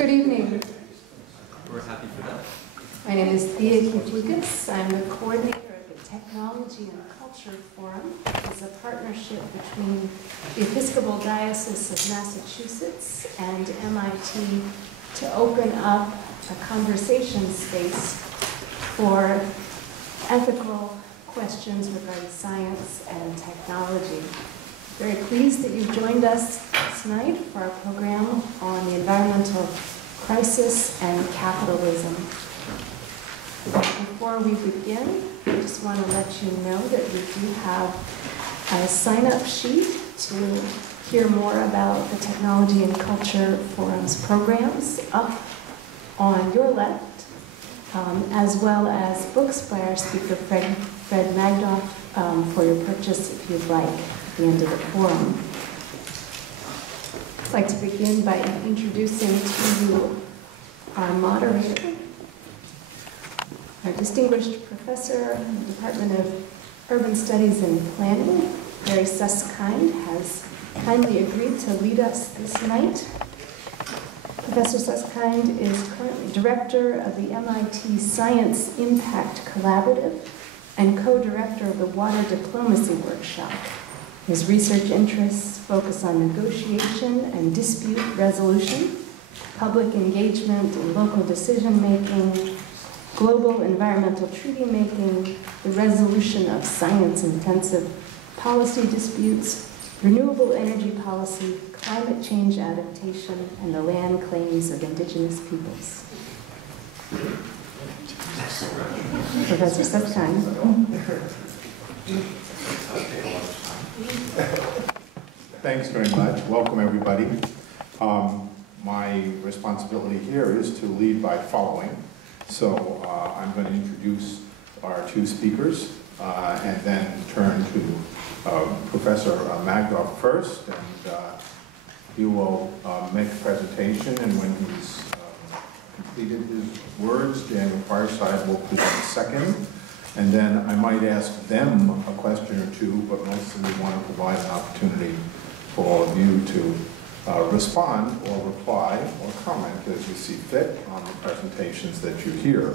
Good evening. We're happy for that. My name is Thea Kiflukas. I'm the coordinator of the Technology and Culture Forum. It's a partnership between the Episcopal Diocese of Massachusetts and MIT to open up a conversation space for ethical questions regarding science and technology. Very pleased that you've joined us tonight for our program on the environmental crisis and capitalism. Before we begin, I just want to let you know that we do have a sign-up sheet to hear more about the Technology and Culture Forum's programs up on your left, as well as books by our speaker, Fred Magdoff, for your purchase if you'd like at the end of the forum. I'd like to begin by introducing to you our moderator, our distinguished professor in the Department of Urban Studies and Planning, Barry Susskind, has kindly agreed to lead us this night. Professor Susskind is currently director of the MIT Science Impact Collaborative and co-director of the Water Diplomacy Workshop. His research interests focus on negotiation and dispute resolution, public engagement and local decision-making, global environmental treaty-making, the resolution of science-intensive policy disputes, renewable energy policy, climate change adaptation, and the land claims of indigenous peoples. Professor Susskind. Thanks very much. Welcome, everybody. My responsibility here is to lead by following. So I'm going to introduce our two speakers and then turn to Professor Magdoff first, and he will make a presentation, and when he's completed his words, Daniel Fireside will present second. And then I might ask them a question or two, but mostly we want to provide an opportunity for all of you to respond or reply or comment as you see fit on the presentations that you hear.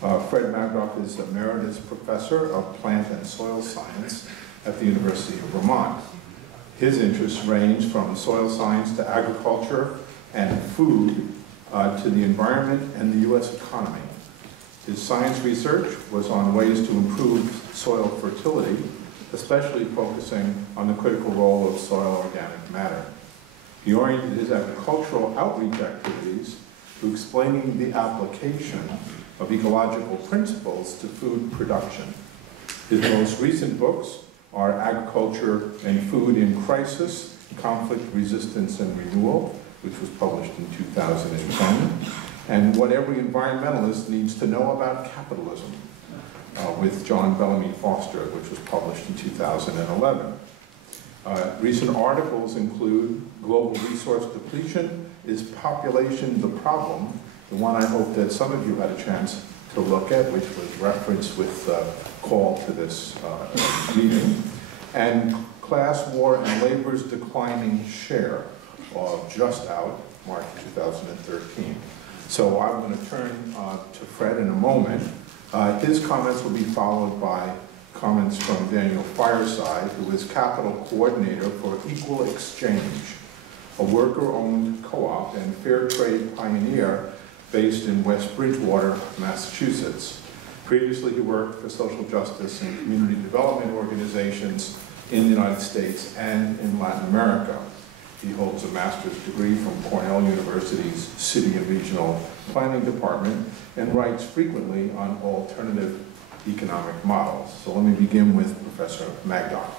Fred Magdoff is Emeritus Professor of Plant and Soil Science at the University of Vermont. His interests range from soil science to agriculture and food to the environment and the U.S. economy. His science research was on ways to improve soil fertility, especially focusing on the critical role of soil organic matter. He oriented his agricultural outreach activities to explaining the application of ecological principles to food production. His most recent books are Agriculture and Food in Crisis, Conflict, Resistance, and Renewal, which was published in 2010, and What Every Environmentalist Needs to Know About Capitalism, with John Bellamy Foster, which was published in 2011. Recent articles include Global Resource Depletion, Is Population the Problem? The one I hope that some of you had a chance to look at, which was referenced with the call to this meeting, and Class War and Labor's Declining Share, just out, March 2013. So I'm going to turn to Fred in a moment. His comments will be followed by comments from Daniel Fireside, who is Capital Coordinator for Equal Exchange, a worker-owned co-op and fair trade pioneer based in West Bridgewater, Massachusetts. Previously, he worked for social justice and community development organizations in the United States and in Latin America. He holds a master's degree from Cornell University's City and Regional Planning Department and writes frequently on alternative economic models. So let me begin with Professor Magdoff.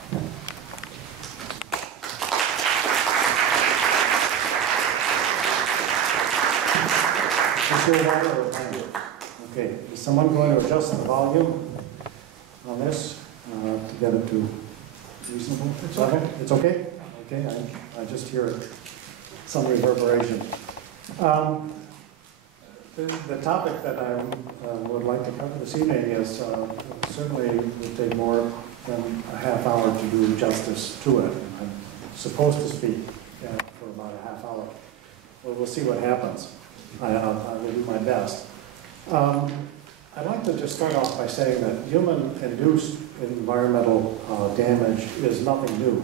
Okay, is someone going to adjust the volume on this to get it to reasonable? It's okay. It's okay? Okay, I just hear some reverberation. The topic that I would like to cover this evening is certainly would take more than a half hour to do justice to it. I'm supposed to speak for about a half hour. Well, we'll see what happens. I will do my best. I'd like to just start off by saying that human-induced environmental damage is nothing new.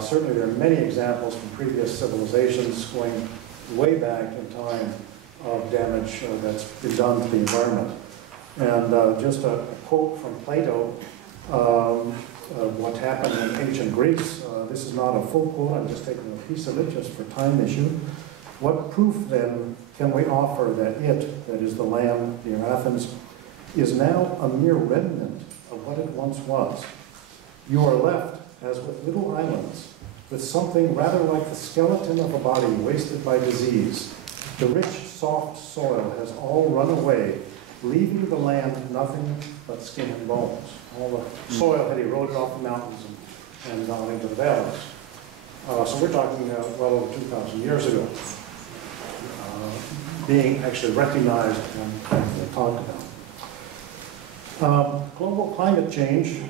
Certainly there are many examples from previous civilizations going way back in time of damage that's been done to the environment. And just a quote from Plato, what happened in ancient Greece. This is not a full quote, I'm just taking a piece of it just for time issue. What proof then can we offer that it, that is the land near Athens, is now a mere remnant of what it once was? You are left as with little islands, with something rather like the skeleton of a body wasted by disease. The rich, soft soil has all run away, leaving the land nothing but skin and bones. All the soil had eroded off the mountains and gone into the valleys. So we're talking well over 2,000 years ago, being actually recognized and talked about. Global climate change,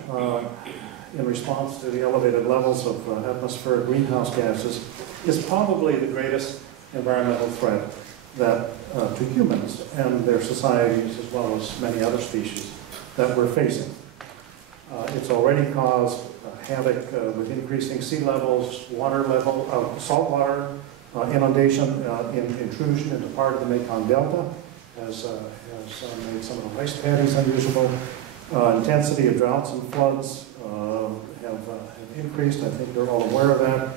in response to the elevated levels of atmospheric greenhouse gases, is probably the greatest environmental threat that to humans and their societies, as well as many other species, that we're facing. It's already caused havoc with increasing sea levels, water level, saltwater inundation, intrusion into part of the Mekong Delta has made some of the rice paddies unusable. Intensity of droughts and floods have increased. I think they're all aware of that.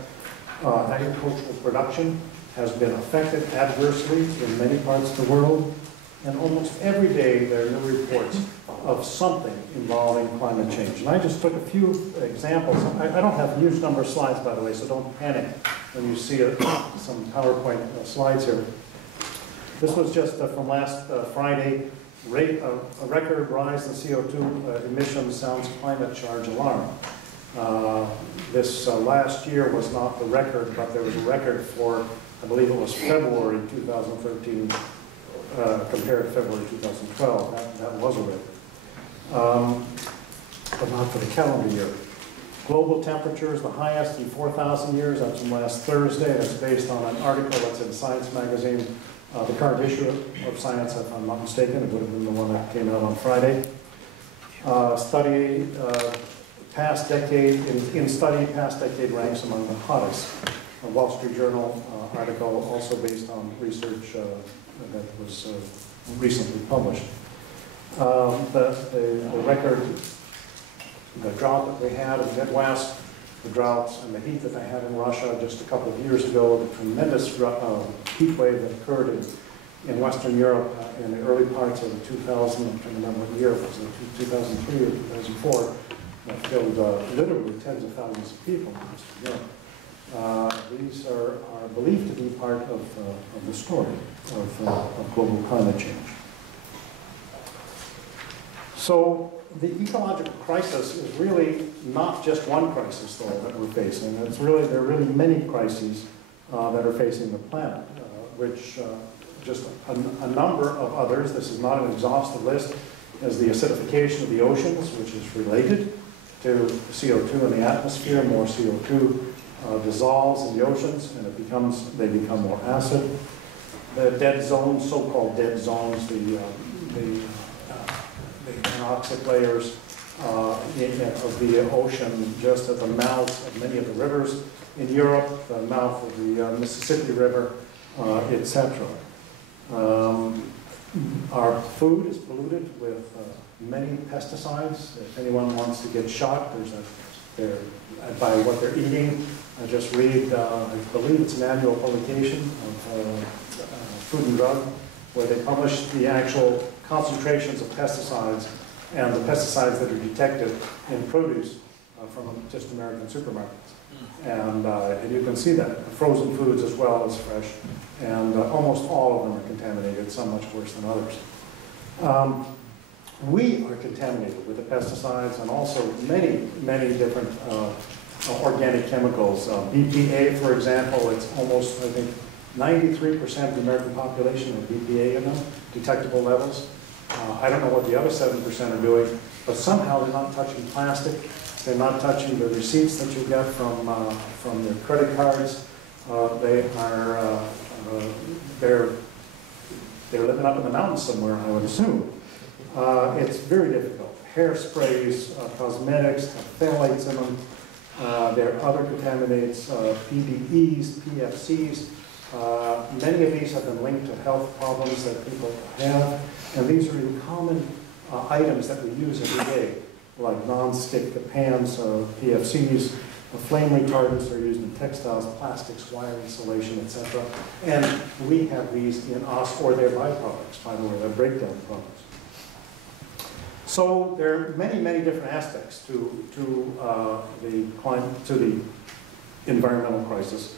Agricultural production has been affected adversely in many parts of the world, and almost every day there are new reports of something involving climate change. And I just took a few examples. I don't have a huge number of slides, by the way, so don't panic when you see some PowerPoint slides here. This was just from last Friday. A record rise in CO2 emissions sounds climate change alarm. This last year was not the record, but there was a record for, I believe it was February 2013 compared to February 2012. That was a record. But not for the calendar year. Global temperature is the highest in 4,000 years. That's from last Thursday. That's based on an article that's in Science magazine. The current issue of Science, if I'm not mistaken, it would have been the one that came out on Friday. Study past decade, in study past decade ranks among the hottest. A Wall Street Journal article also based on research that was recently published. The record, the drought that we had in the Midwest, the droughts and the heat that they had in Russia just a couple of years ago, the tremendous heat wave that occurred in Western Europe in the early parts of the 2000, I'm trying to remember what year, it was 2003 or 2004, that killed literally tens of thousands of people in Western Europe. These are believed to be part of the story of global climate change. So the ecological crisis is really not just one crisis, though, that we're facing. There are really many crises that are facing the planet, which just a number of others, this is not an exhaustive list, is the acidification of the oceans, which is related to CO2 in the atmosphere. More CO2 dissolves in the oceans, and they become more acid. The dead zones, so-called dead zones, the anoxic layers of the ocean, just at the mouths of many of the rivers in Europe, the mouth of the Mississippi River, etc. Our food is polluted with many pesticides. If anyone wants to get shocked, by what they're eating, I just read, I believe it's an annual publication of Food and Drug, where they publish the actual concentrations of pesticides and the pesticides that are detected in produce from just American supermarkets. And you can see that, frozen foods as well as fresh, and almost all of them are contaminated, some much worse than others. We are contaminated with the pesticides and also many, many different organic chemicals. BPA, for example, it's almost, I think, 93% of the American population have BPA in them, detectable levels. I don't know what the other 7% are doing, but somehow they're not touching plastic. They're not touching the receipts that you get from your credit cards. They're They're living up in the mountains somewhere, I would assume. It's very difficult. Hairsprays, cosmetics, have phthalates in them. There are other contaminants, PBEs, PFCs. Many of these have been linked to health problems that people have, and these are in common items that we use every day, like non-stick pans, PFCs, flame retardants are used in textiles, plastics, wire insulation, etc. And we have these in us or their byproducts, by the way, their breakdown products. So there are many, many different aspects to the environmental crisis,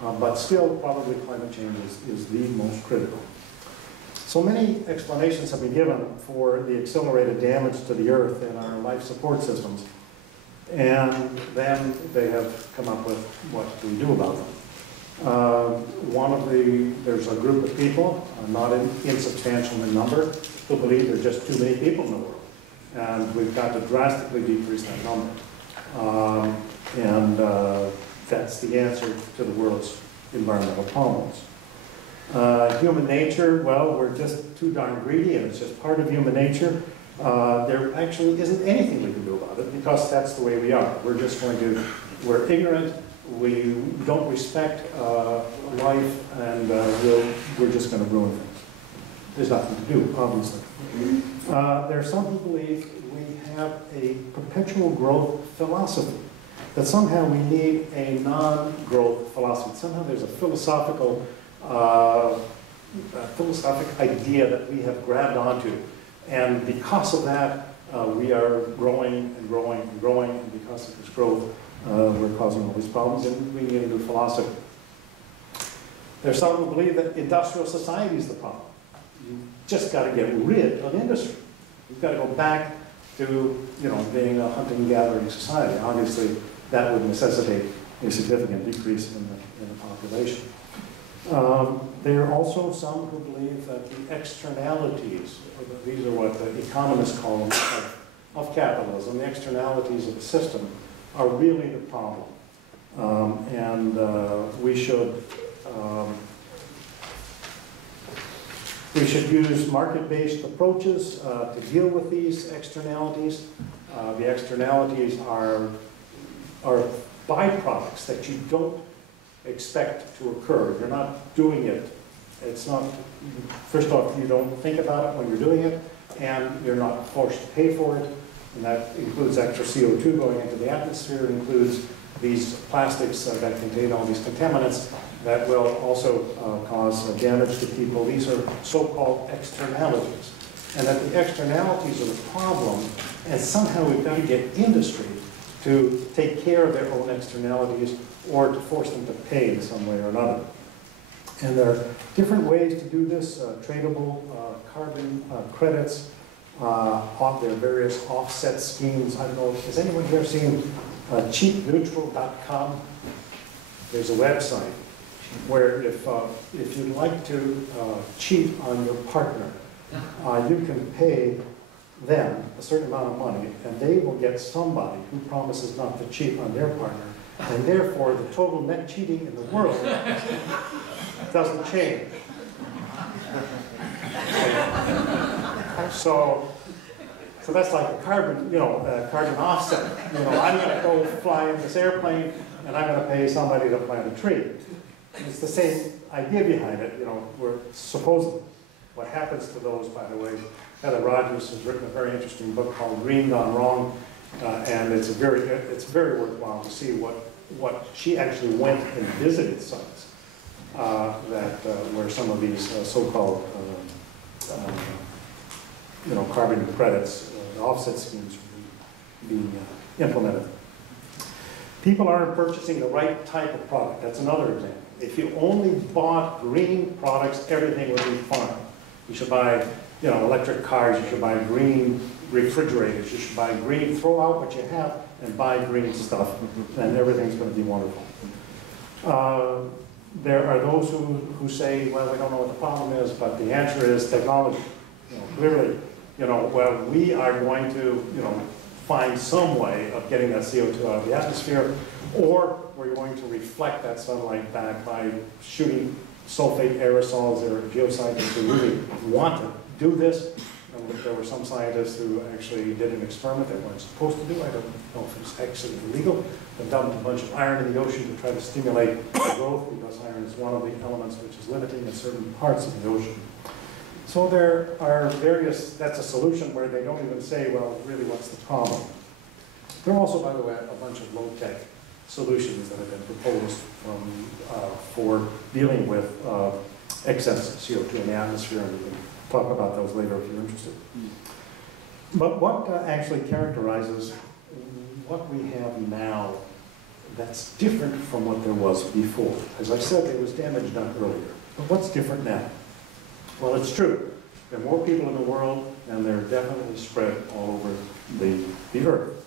but still probably climate change is the most critical. So many explanations have been given for the accelerated damage to the earth and our life support systems, and then they have come up with what we do about them. There's a group of people, not insubstantial in number, who believe there are just too many people in the world, and we've got to drastically decrease that number. That's the answer to the world's environmental problems. Human nature, well, we're just too darn greedy, and it's just part of human nature. There actually isn't anything we can do about it, because that's the way we are. We're ignorant, we don't respect life, and we're just going to ruin things. There's nothing to do, obviously. There are some who believe we have a perpetual growth philosophy, that somehow we need a non-growth philosophy. Somehow there's a philosophic idea that we have grabbed onto. And because of that, we are growing and growing and growing, and because of this growth, we're causing all these problems, and we need a new philosophy. There's some who believe that industrial society is the problem. You just got to get rid of industry. You've got to go back to, being a hunting and gathering society. Obviously, that would necessitate a significant decrease in the population. There are also some who believe that the externalities, these are what the economists call them, of capitalism, the externalities of the system are really the problem. We should use market-based approaches to deal with these externalities. The externalities are byproducts that you don't expect to occur. You're not doing it. It's not, first off, you don't think about it when you're doing it, and you're not forced to pay for it. And that includes extra CO2 going into the atmosphere. It includes these plastics that contain all these contaminants that will also cause damage to people. These are so-called externalities. And that the externalities are the problem, and somehow we've got to get industry to take care of their own externalities or to force them to pay in some way or another. And there are different ways to do this, tradable carbon credits, there are various offset schemes. I don't know, has anyone here seen cheapneutral.com? There's a website where if you'd like to cheat on your partner, you can pay them a certain amount of money, and they will get somebody who promises not to cheat on their partner, and therefore the total net cheating in the world doesn't change. So that's like a carbon, carbon offset. I'm going to go fly in this airplane, and I'm going to pay somebody to plant a tree. It's the same idea behind it. We're supposedly. What happens to those, by the way? Heather Rogers has written a very interesting book called Green Gone Wrong, and it's very worthwhile to see what she actually went and visited sites where some of these so-called carbon credits, offset schemes are being implemented. People aren't purchasing the right type of product. That's another example. If you only bought green products, everything would be fine. You should buy, electric cars. You should buy green refrigerators. You should buy green. Throw out what you have and buy green stuff, and everything's going to be wonderful. There are those who say, well, we don't know what the problem is, but the answer is technology. Clearly, well, we are going to, find some way of getting that CO2 out of the atmosphere, or we're going to reflect that sunlight back by shooting sulfate aerosols. There are geoscientists who really want to do this. And there were some scientists who actually did an experiment they weren't supposed to do. I don't know if it's actually illegal. They dumped a bunch of iron in the ocean to try to stimulate the growth, because iron is one of the elements which is limiting in certain parts of the ocean. So there are various, that's a solution where they don't even say, well, really, what's the problem? There are also, by the way, a bunch of low-tech solutions that have been proposed for dealing with excess CO2 in the atmosphere, and we can talk about those later if you're interested. But what actually characterizes what we have now that's different from what there was before? As I said, there was damage done earlier. But what's different now? Well, it's true. There are more people in the world, and they're definitely spread all over the earth.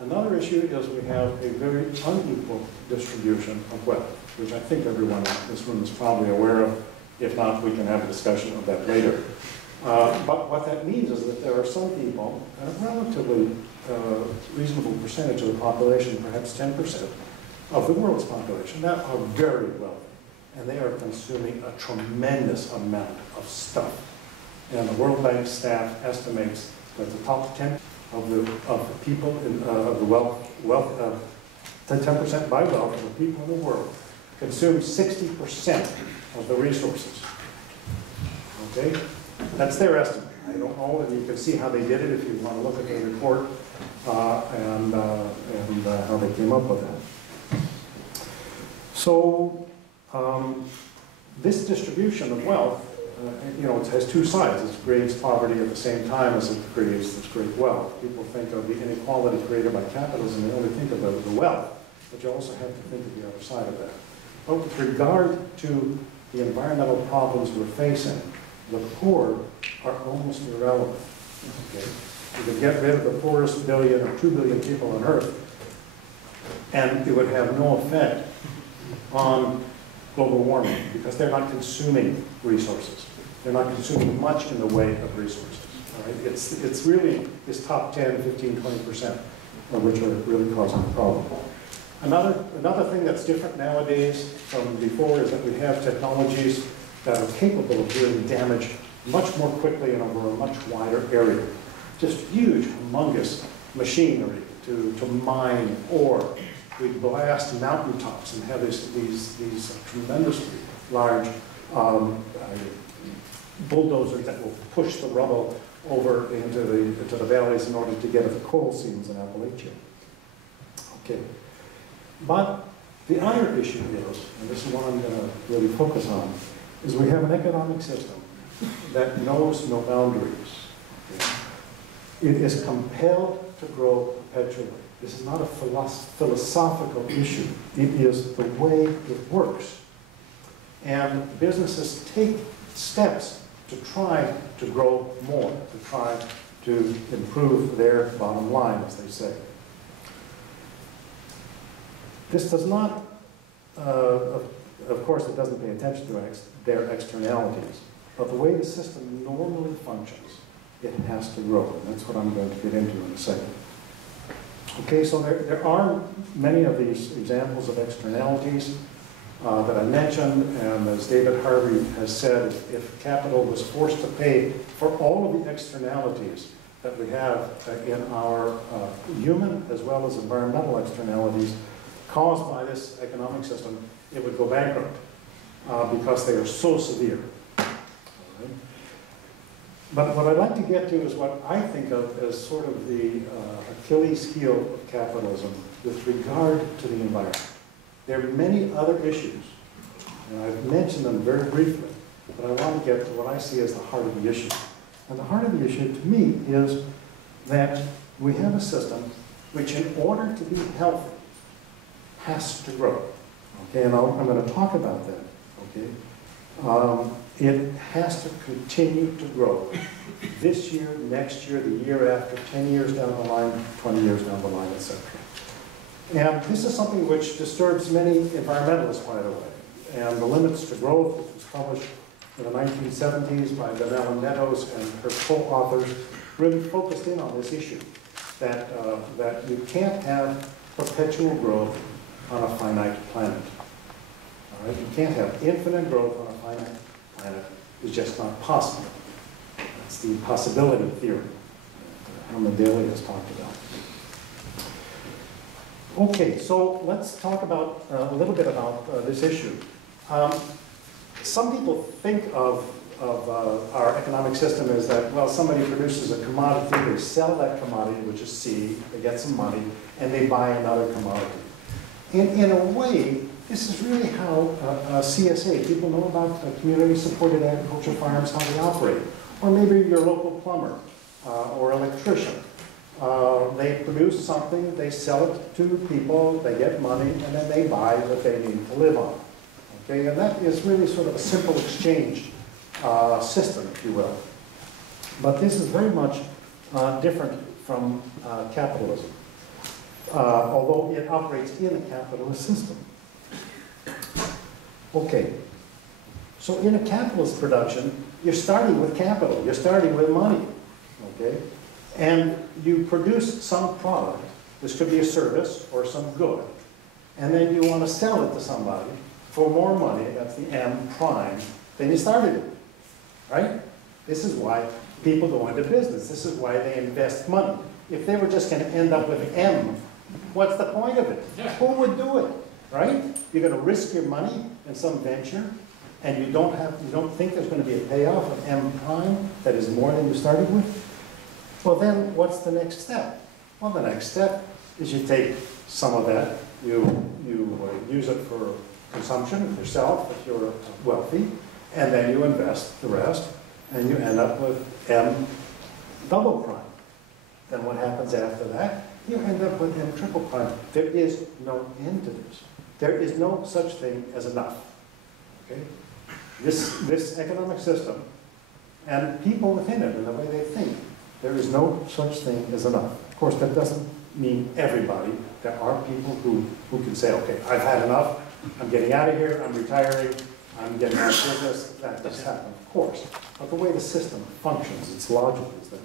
Another issue is we have a very unequal distribution of wealth, which I think everyone in this room is probably aware of. If not, we can have a discussion of that later. But what that means is that there are some people, and a relatively reasonable percentage of the population, perhaps 10% of the world's population, that are very wealthy. And they are consuming a tremendous amount of stuff. And the World Bank staff estimates that the top 10 of the people of the wealth of 10% by wealth of the people in the world consume 60% of the resources. Okay, that's their estimate. I don't know, and you can see how they did it if you want to look at the report and how they came up with that. So this distribution of wealth, it has two sides. It creates poverty at the same time as it creates this great wealth. People think of the inequality created by capitalism, they only think of the wealth, but you also have to think of the other side of that. But with regard to the environmental problems we're facing, the poor are almost irrelevant. Okay? You could get rid of the poorest 1 billion or 2 billion people on Earth, and it would have no effect on global warming, because they're not consuming resources. They're not consuming much in the way of resources. All right? It's really this top 10, 15, 20%, of which are really causing the problem. Another thing that's different nowadays from before is that we have technologies that are capable of doing damage much more quickly and over a much wider area. Just huge, humongous machinery to mine ore. We blast mountaintops and have these tremendously large bulldozers that will push the rubble over into the valleys in order to get at the coal seams in Appalachia. Okay. But the other issue is, and this is what I'm going to really focus on, is we have an economic system that knows no boundaries. It is compelled to grow perpetually. This is not a philosophical issue. It is the way it works. And businesses take steps to try to grow more, to try to improve their bottom line, as they say. This does not, of course, it doesn't pay attention to their externalities. But the way the system normally functions, it has to grow. And that's what I'm going to get into in a second. Okay, so there are many of these examples of externalities that I mentioned, and as David Harvey has said, if capital was forced to pay for all of the externalities that we have in our human as well as environmental externalities caused by this economic system, it would go bankrupt because they are so severe. Right? But what I'd like to get to is what I think of as sort of the Achilles heel of capitalism with regard to the environment. There are many other issues, and I've mentioned them very briefly, but I want to get to what I see as the heart of the issue. And the heart of the issue, to me, is that we have a system which, in order to be healthy, has to grow. Okay, and I'm going to talk about that. Okay, it has to continue to grow. This year, next year, the year after, 10 years down the line, 20 years down the line, etc. And this is something which disturbs many environmentalists, by the way. And the Limits to Growth, which was published in the 1970s by Bellamy and her co-authors, really focused in on this issue, that you can't have perpetual growth on a finite planet. Right? You can't have infinite growth on a finite planet. It's just not possible. That's the impossibility theory that Herman Daly has talked about. Okay, so let's talk about a little bit about this issue. Some people think of our economic system as that, well, somebody produces a commodity, they sell that commodity, which is seed, they get some money, and they buy another commodity. In a way, this is really how CSA, people know about community-supported agriculture farms, how they operate. Or maybe your local plumber or electrician. They produce something, they sell it to people, they get money, and then they buy what they need to live on. Okay, and that is really sort of a simple exchange system, if you will. But this is very much different from capitalism, although it operates in a capitalist system. Okay, so in a capitalist production, you're starting with capital, you're starting with money, okay? And you produce some product, this could be a service or some good, and then you want to sell it to somebody for more money, that's the M prime, than you started with, right? This is why people go into business. This is why they invest money. If they were just going to end up with M, what's the point of it? Who would do it, right? You're going to risk your money in some venture, and you don't think there's going to be a payoff of M prime that is more than you started with? Well, then what's the next step? Well, the next step is you take some of that, you use it for consumption for yourself if you're wealthy, and then you invest the rest, and you end up with M double prime. Then what happens after that? You end up with M triple prime. There is no end to this. There is no such thing as enough. Okay? This economic system and people within it and the way they think, there is no such thing as enough. Of course, that doesn't mean everybody. There are people who can say, okay, I've had enough, I'm getting out of here, I'm retiring, I'm getting out of business. That does happen, of course. But the way the system functions, it's logical, is that.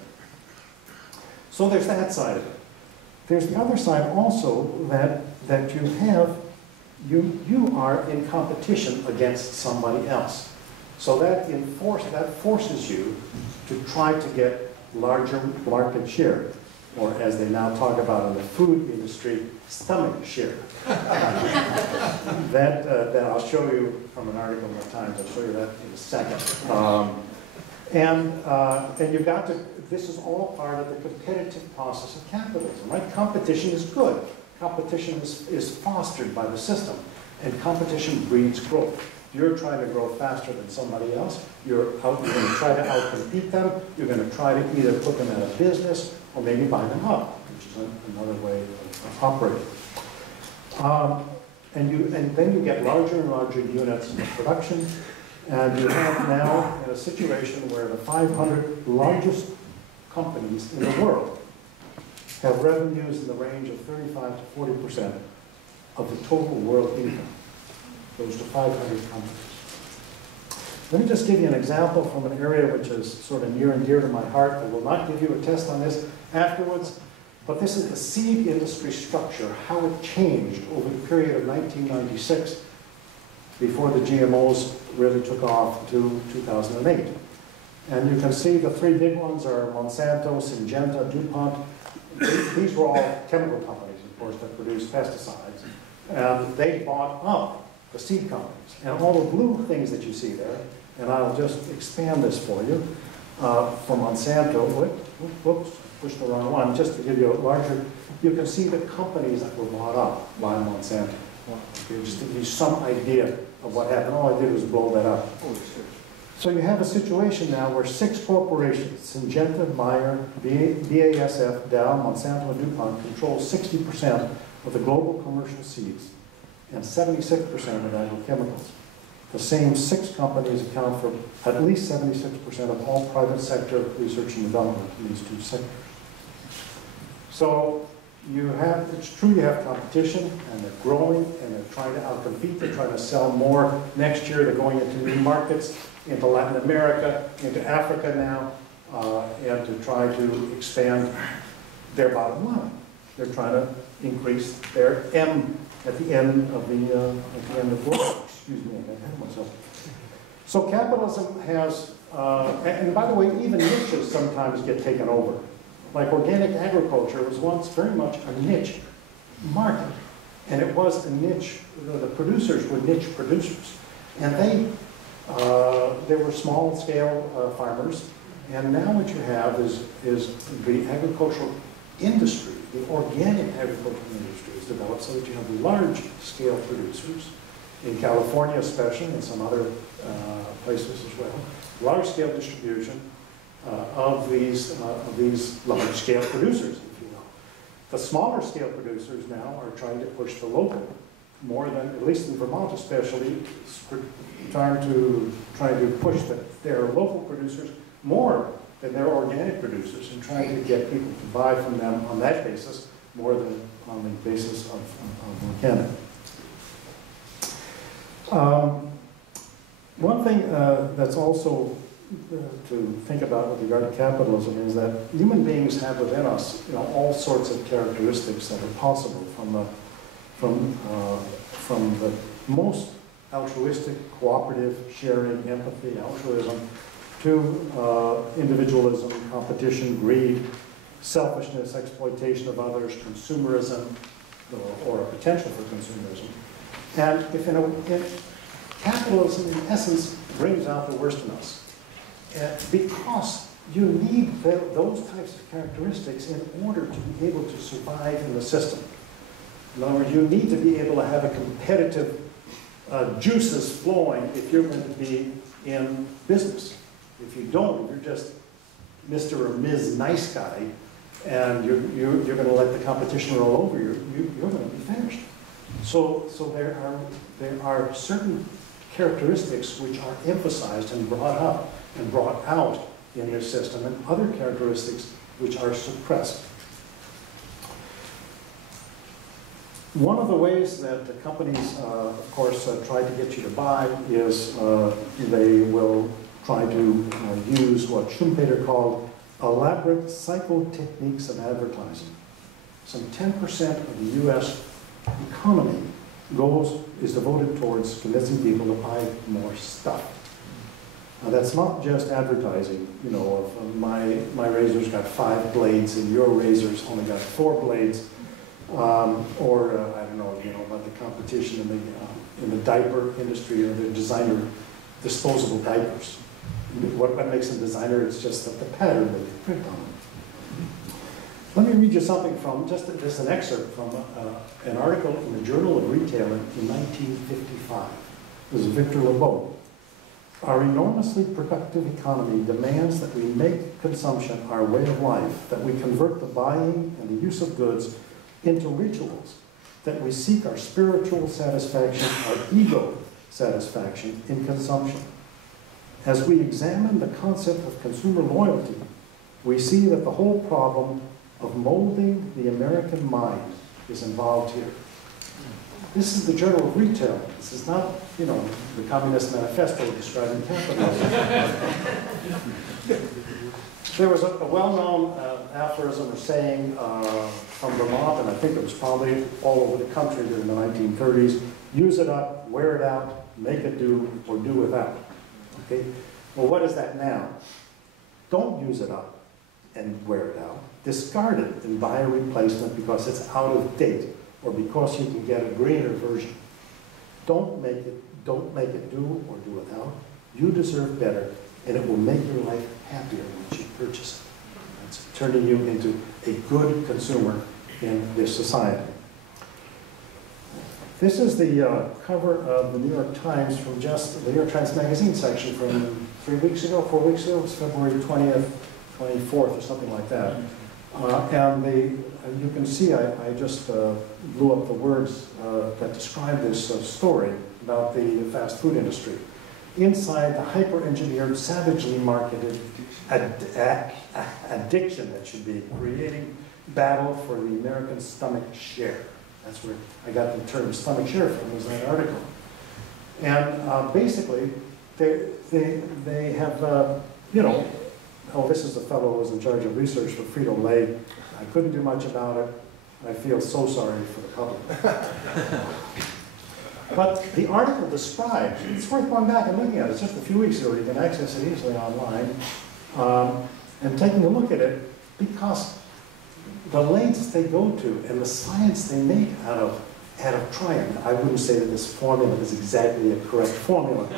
So there's that side of it. There's the other side also that you are in competition against somebody else. So that forces you to try to get larger market share, or as they now talk about in the food industry, stomach share. that I'll show you from an article in the Times. I'll show you that in a second. And you've got to, this is all part of the competitive process of capitalism, right? Competition is good. Competition is fostered by the system, and competition breeds growth. You're trying to grow faster than somebody else. You're going to try to outcompete them. You're going to try to either put them out of business or maybe buy them up, which is another way of operating. And then you get larger and larger units of production, and you have now a situation where the 500 largest companies in the world have revenues in the range of 35 to 40% of the total world income. Goes to 500 companies. Let me just give you an example from an area which is sort of near and dear to my heart. I will not give you a test on this afterwards, but this is the seed industry structure, how it changed over the period of 1996 before the GMOs really took off to 2008. And you can see the three big ones are Monsanto, Syngenta, DuPont. These were all chemical companies, of course, that produced pesticides. And they bought up the seed companies. And all the blue things that you see there, and I'll just expand this for you, for Monsanto, whoops, pushed the wrong one, just to give you a larger, you can see the companies that were bought up by Monsanto. Okay, just to give you some idea of what happened. All I did was blow that up. So you have a situation now where 6 corporations, Syngenta, Bayer, BASF, Dow, Monsanto, and DuPont, control 60% of the global commercial seeds and 76% of agrochemicals. The same 6 companies account for at least 76% of all private sector research and development in these 2 sectors. So it's true you have competition, and they're growing, and they're trying to outcompete. They're trying to sell more next year. They're going into new markets, into Latin America, into Africa now, and to try to expand their bottom line. They're trying to increase their M at the end of the book. Excuse me, I got ahead of myself. So capitalism has, and by the way, even niches sometimes get taken over. Like organic agriculture was once very much a niche market. And it was a niche, the producers were niche producers. And they were small scale farmers. And now what you have is the agricultural industry, the organic agricultural industry is developed so that you have large scale producers, in California especially, and some other places as well, large scale distribution of these large scale producers, if you will. The smaller scale producers now are trying to push the local more than, at least in Vermont especially, trying to push their local producers more than their organic producers, and trying to get people to buy from them on that basis more than on the basis of organic. One thing that's also to think about with regard to capitalism is that human beings have within us, all sorts of characteristics that are possible, from the most altruistic, cooperative, sharing, empathy, altruism, to individualism, competition, greed, selfishness, exploitation of others, consumerism, or a potential for consumerism. And if capitalism, in essence, brings out the worst in us, because you need those types of characteristics in order to be able to survive in the system. In other words, you need to be able to have a competitive juices flowing if you're going to be in business. If you don't, if you're just Mr. or Ms. Nice Guy, and you're going to let the competition roll over you, you're going to be finished. So there are certain characteristics which are emphasized and brought up and brought out in your system, and other characteristics which are suppressed. One of the ways that the companies, of course, try to get you to buy is they will try to use what Schumpeter called elaborate psychotechniques of advertising. Some 10% of the US economy is devoted towards convincing people to buy more stuff. Now that's not just advertising, of my razor's got 5 blades and your razor's only got 4 blades, or I don't know, about the competition in the diaper industry, or the designer disposable diapers. What makes a designer? It's just the pattern that they print on it. Let me read you something from, just an excerpt from an article in the Journal of Retailing in 1955. This is Victor Lebeau. Our enormously productive economy demands that we make consumption our way of life, that we convert the buying and the use of goods into rituals, that we seek our spiritual satisfaction, our ego satisfaction in consumption. As we examine the concept of consumer loyalty, we see that the whole problem of molding the American mind is involved here. This is the Journal of Retail. This is not, the Communist Manifesto describing capitalism. There was a well-known aphorism or saying from Vermont, and I think it was probably all over the country during the 1930s, use it up, wear it out, make it do, or do without. Okay? Well, what is that now? Don't use it up and wear it out. Discard it and buy a replacement because it's out of date, or because you can get a greener version. Don't make it do or do without. You deserve better, and it will make your life happier once you purchase it. It's turning you into a good consumer in this society. This is the cover of the New York Times from just the New York Times Magazine section from 4 weeks ago, it was February 20th, 24th, or something like that. And you can see I just blew up the words that describe this story about the fast food industry. Inside the hyper-engineered, savagely marketed addiction that should be creating battle for the American stomach share. That's where I got the term stomach share from, was that article. And basically, they have, this is the fellow who was in charge of research for Frito-Lay. I couldn't do much about it. I feel so sorry for the public. But the article describes, it's worth going back and looking at it. It's just a few weeks ago. You can access it easily online. And taking a look at it, because the lengths they go to and the science they make out of trying. I wouldn't say that this formula is exactly a correct formula.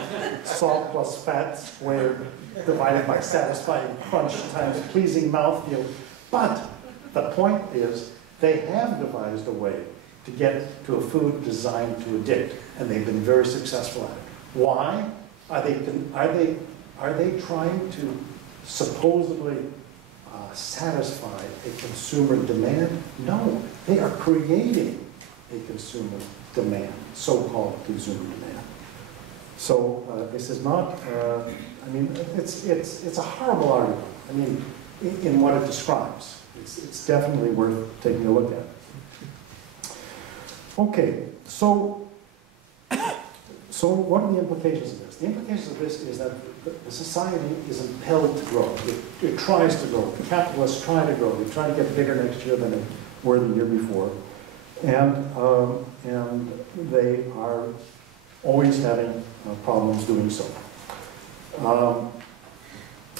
Salt plus fat squared divided by satisfying crunch times pleasing mouthfeel. But the point is, they have devised a way to get to a food designed to addict, and they've been very successful at it. Why? Are they trying to supposedly satisfy a consumer demand? No, they are creating a consumer demand, so-called consumer demand. So this is not, I mean, it's a horrible article. I mean, in what it describes. It's definitely worth taking a look at. Okay, so what are the implications of this? The implications of this is that the society is impelled to grow. It tries to grow. The capitalists try to grow. They try to get bigger next year than they were the year before. And they are always having problems doing so.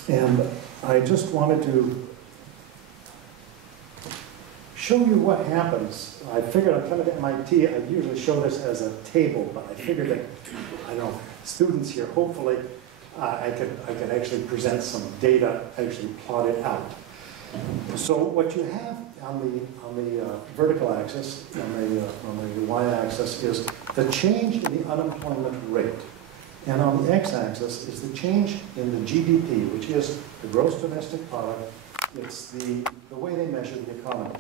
And I just wanted to show you what happens. I figured I'm coming to MIT, I usually show this as a table, but I figured that, I don't know, students here, hopefully, I could actually present some data actually plotted out. So what you have on the vertical axis, on the y-axis, is the change in the unemployment rate. And on the x-axis is the change in the GDP, which is the gross domestic product. It's the way they measure the economy.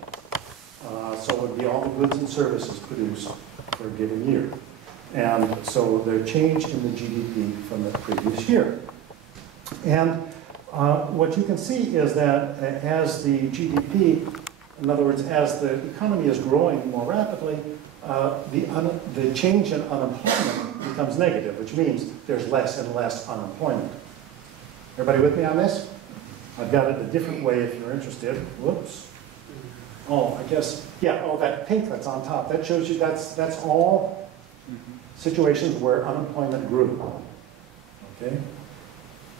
So it would be all the goods and services produced for a given year. And so the change in the GDP from the previous year. And what you can see is that as the GDP, in other words, as the economy is growing more rapidly, the change in unemployment becomes negative, which means there's less and less unemployment. Everybody with me on this? I've got it a different way if you're interested. Whoops. Oh, I guess, yeah, oh, that pink that's on top, that shows you that's all situations where unemployment grew. Okay?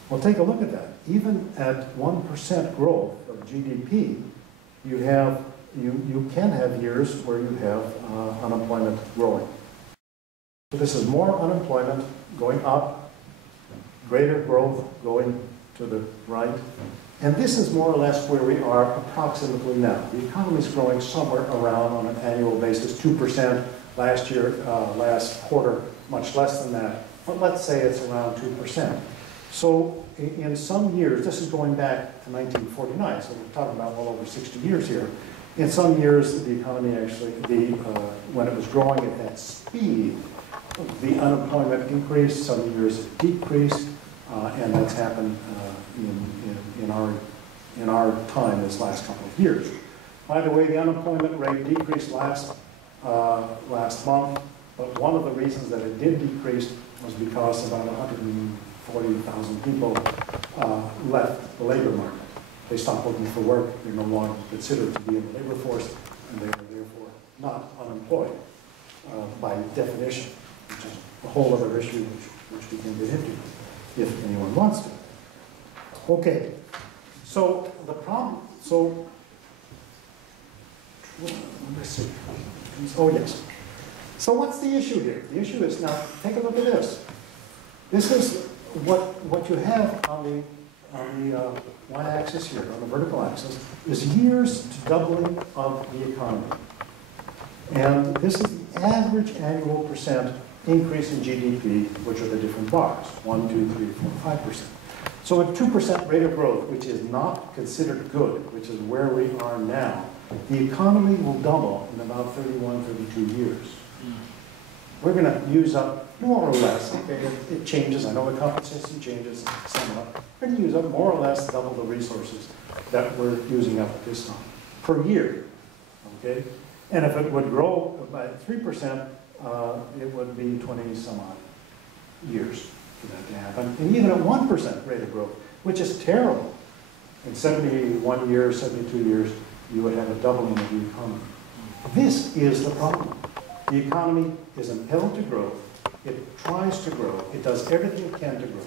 Well, take a look at that. Even at 1% growth of GDP, you can have years where you have unemployment growing. So this is more unemployment going up, greater growth going to the right. And this is more or less where we are approximately now. The economy is growing somewhere around, on an annual basis, 2%. Last year, last quarter, much less than that. But let's say it's around 2%. So in some years, this is going back to 1949, so we're talking about well over 60 years here. In some years, the economy actually, when it was growing at that speed, the unemployment increased, some years it decreased, and that's happened in our time this last couple of years. By the way, the unemployment rate decreased last month, but one of the reasons that it did decrease was because about 140,000 people left the labor market. They stopped looking for work. They're no longer considered to be in the labor force, and they are therefore not unemployed by definition, which is a whole other issue which we can get into if anyone wants to. Okay, so the problem, so, let me see. Oh, yes. So what's the issue here? The issue is, now, take a look at this. This is what you have on the y-axis here, on the vertical axis, is years to doubling of the economy. And this is the average annual percent increase in GDP, which are the different bars, 1, 2, 3, 4, 5%. So at 2% rate of growth, which is not considered good, which is where we are now, the economy will double in about 31, 32 years. We're going to use up more or less, okay, it changes, I know the compensation changes somewhat, we're going to use up more or less double the resources that we're using up at this time, per year, okay? And if it would grow by 3%, it would be 20 some odd years for that to happen. And even at 1% rate of growth, which is terrible, in 71 years, 72 years, you would have a doubling of the economy. This is the problem. The economy is impelled to grow. It tries to grow. It does everything it can to grow.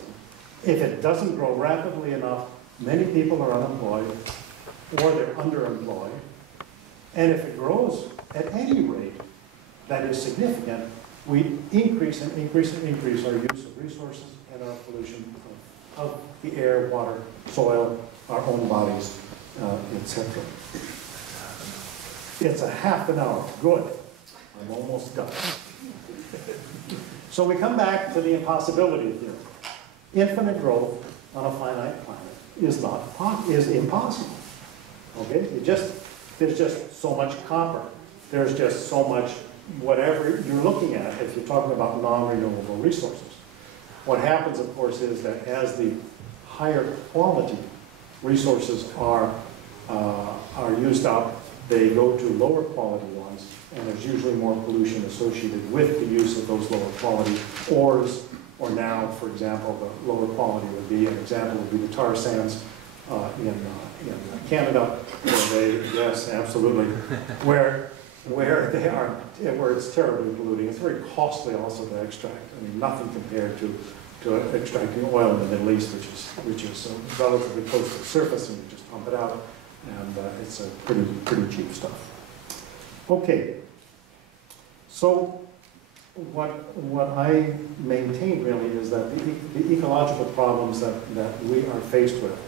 If it doesn't grow rapidly enough, many people are unemployed or they're underemployed. And if it grows at any rate that is significant, we increase and increase and increase our use of resources and our pollution of the air, water, soil, our own bodies, etc. It's a half an hour. Good. I'm almost done. So we come back to the impossibility theorem. Infinite growth on a finite planet is impossible. Okay? There's just so much copper. There's just so much whatever you're looking at if you're talking about non-renewable resources. What happens, of course, is that as the higher quality resources are used up, they go to lower quality ones, and there's usually more pollution associated with the use of those lower quality ores, or now, for example, the lower quality would be, an example would be the tar sands in Canada, where they, yes, absolutely, where it's terribly polluting. It's very costly also to extract. I mean, nothing compared to extracting oil in the Middle East, which is relatively close to the surface, and you just pump it out, and it's a pretty cheap stuff. Okay, so what I maintain really is that the ecological problems that we are faced with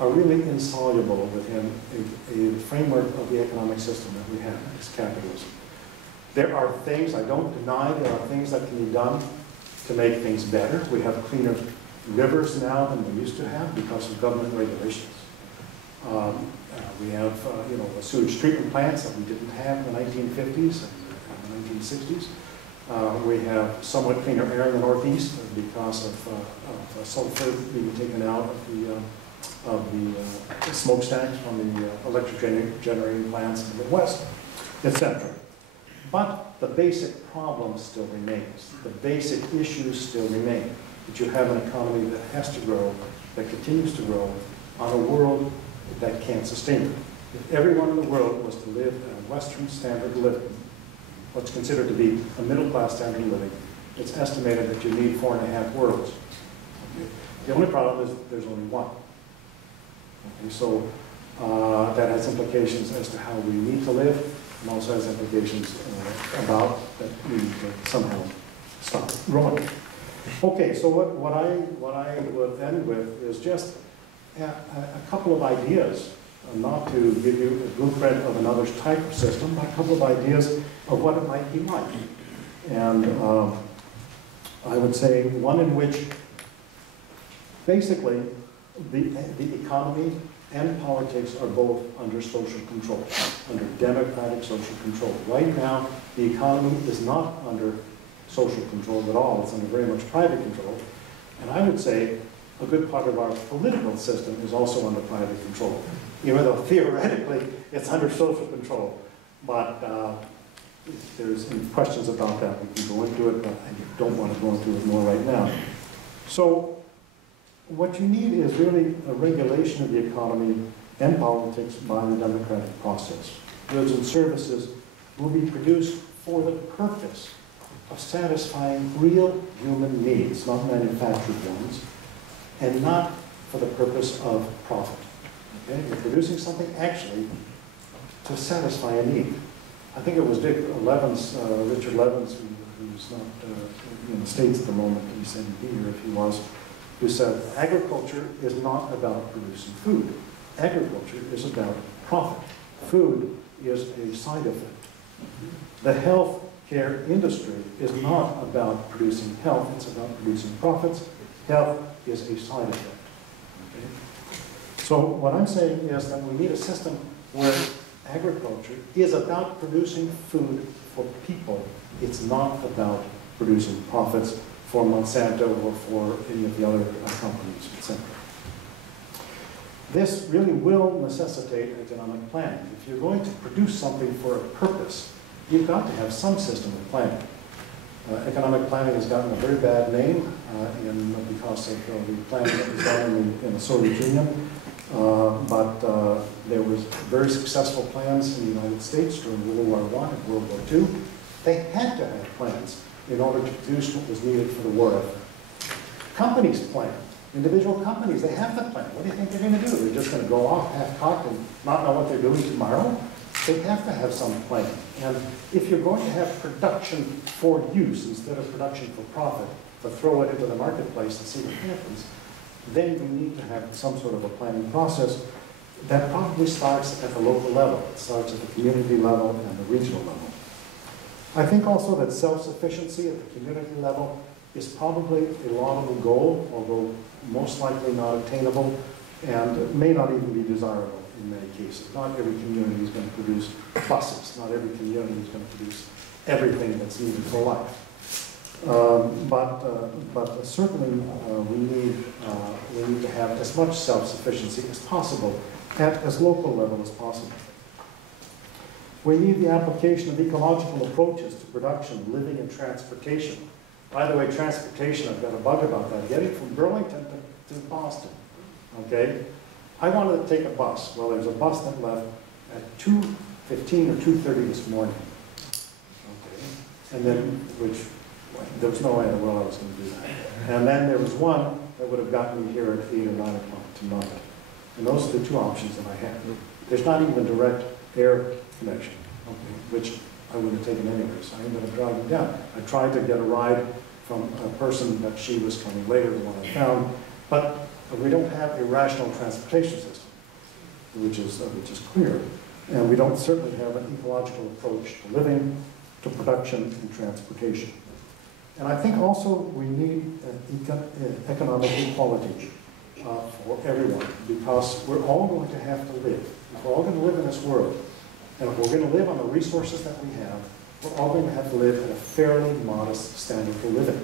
are really insoluble within a framework of the economic system that we have, as capitalism. There are things, I don't deny, there are things that can be done to make things better. We have cleaner rivers now than we used to have because of government regulations. We have the sewage treatment plants that we didn't have in the 1950s and the 1960s. We have somewhat cleaner air in the Northeast because of sulfur being taken out of the smokestacks from the electric generating plants in the Midwest, etc. But the basic problem still remains. The basic issues still remain. That you have an economy that has to grow, that continues to grow, on a world that can't sustain it. If everyone in the world was to live at a Western standard of living, what's considered to be a middle-class standard of living, it's estimated that you need 4.5 worlds. Okay. The only problem is there's only one. Okay, so that has implications as to how we need to live, and also has implications about that we need to somehow stop growing. Okay, so what I would end with is just a couple of ideas, not to give you a blueprint of another type of system, but a couple of ideas of what it might be like. And I would say one in which basically the economy and politics are both under social control, under democratic social control. Right now, the economy is not under social control at all. It's under very much private control. And I would say a good part of our political system is also under private control, even though theoretically it's under social control. But if there's any questions about that, we can go into it, but I don't want to go into it more right now. So what you need is really a regulation of the economy and politics by the democratic process. Goods and services will be produced for the purpose of satisfying real human needs, not manufactured ones, and not for the purpose of profit. Okay? You're producing something actually to satisfy a need. I think it was Richard Levins, who's not in the States at the moment, he said he'd be here if he was, who said, agriculture is not about producing food. Agriculture is about profit. Food is a side effect. The health care industry is not about producing health, it's about producing profits. Health is a side effect. Okay? So what I'm saying is that we need a system where agriculture is about producing food for people. It's not about producing profits for Monsanto or for any of the other companies, etc. This really will necessitate economic planning. If you're going to produce something for a purpose, you've got to have some system of planning. Economic planning has gotten a very bad name because of the planning that was done in the Soviet Union. But there was very successful plans in the United States during World War I and World War II. They had to have plans in order to produce what was needed for the war effort. Companies plan. Individual companies, they have to plan. What do you think they're going to do? They're just going to go off half-cocked and not know what they're doing tomorrow? They have to have some plan. And if you're going to have production for use instead of production for profit, to throw it into the marketplace and see what happens, then you need to have some sort of a planning process that probably starts at the local level. It starts at the community level and the regional level. I think also that self-sufficiency at the community level is probably a laudable goal, although most likely not attainable, and may not even be desirable in many cases. Not every community is going to produce buses. Not every community is going to produce everything that's needed for life. But certainly we need to have as much self-sufficiency as possible at as local level as possible. We need the application of ecological approaches to production, living, and transportation. By the way, transportation, I've got a bug about that. Getting from Burlington to Boston, okay? I wanted to take a bus. Well, there's a bus that left at 2:15 or 2:30 this morning, okay? And then, which, there was no way in the world I was going to do that. And then there was one that would have gotten me here at 8 or 9 o'clock tonight. And those are the two options that I had. There's not even a direct air connection, okay, which I would have taken anyway, so I ended up driving down. I tried to get a ride from a person, but she was coming later, the one I found. But we don't have a rational transportation system, which is clear. And we don't certainly have an ecological approach to living, to production, and transportation. And I think also we need economic equality for everyone, because we're all going to have to live. If we're all going to live in this world, and if we're going to live on the resources that we have, we're all going to have to live at a fairly modest standard for living.